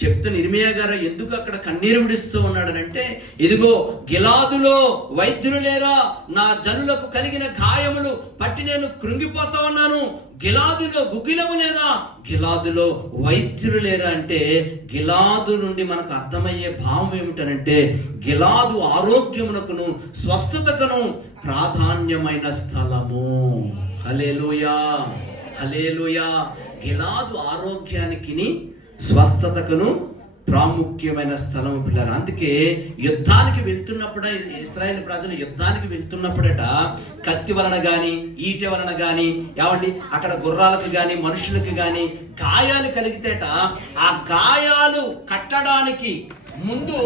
చెప్తున్న ఇర్మియా గారు, ఎందుకు అక్కడ కన్నీరు విడుస్తూ ఉన్నాడనంటే, ఇదిగో గిలాదులో వైద్యులు లేరా? నా జనులకు కలిగిన గాయములు పట్టి నేను కృంగిపోతా ఉన్నాను. గిలాదులో గుగ్గిలము లేదా? గిలాదులో వైద్యులు లేరా అంటే, గిలాదు నుండి మనకు అర్థమయ్యే భావం ఏమిటనంటే, గిలాదు ఆరోగ్యమునకును స్వస్థతకును ప్రాధాన్యమైన స్థలము. హల్లెలూయా, హల్లెలూయా. గిలాదు ఆరోగ్యానికి స్వస్థతకును ప్రాముఖ్యమైన స్థలం పిల్లలు. అందుకే యుద్ధానికి వెళ్తున్నప్పుడు, ఇశ్రాయేలు ప్రజలు యుద్ధానికి వెళ్తున్నప్పుడట, కత్తి వలన గాని, ఈట వలన గాని, ఏమండి అక్కడ గుర్రాలకు గాని, మనుషులకు గాని గాయాలు కలిగితేట, ఆ గాయాలు కట్టడానికి ముందు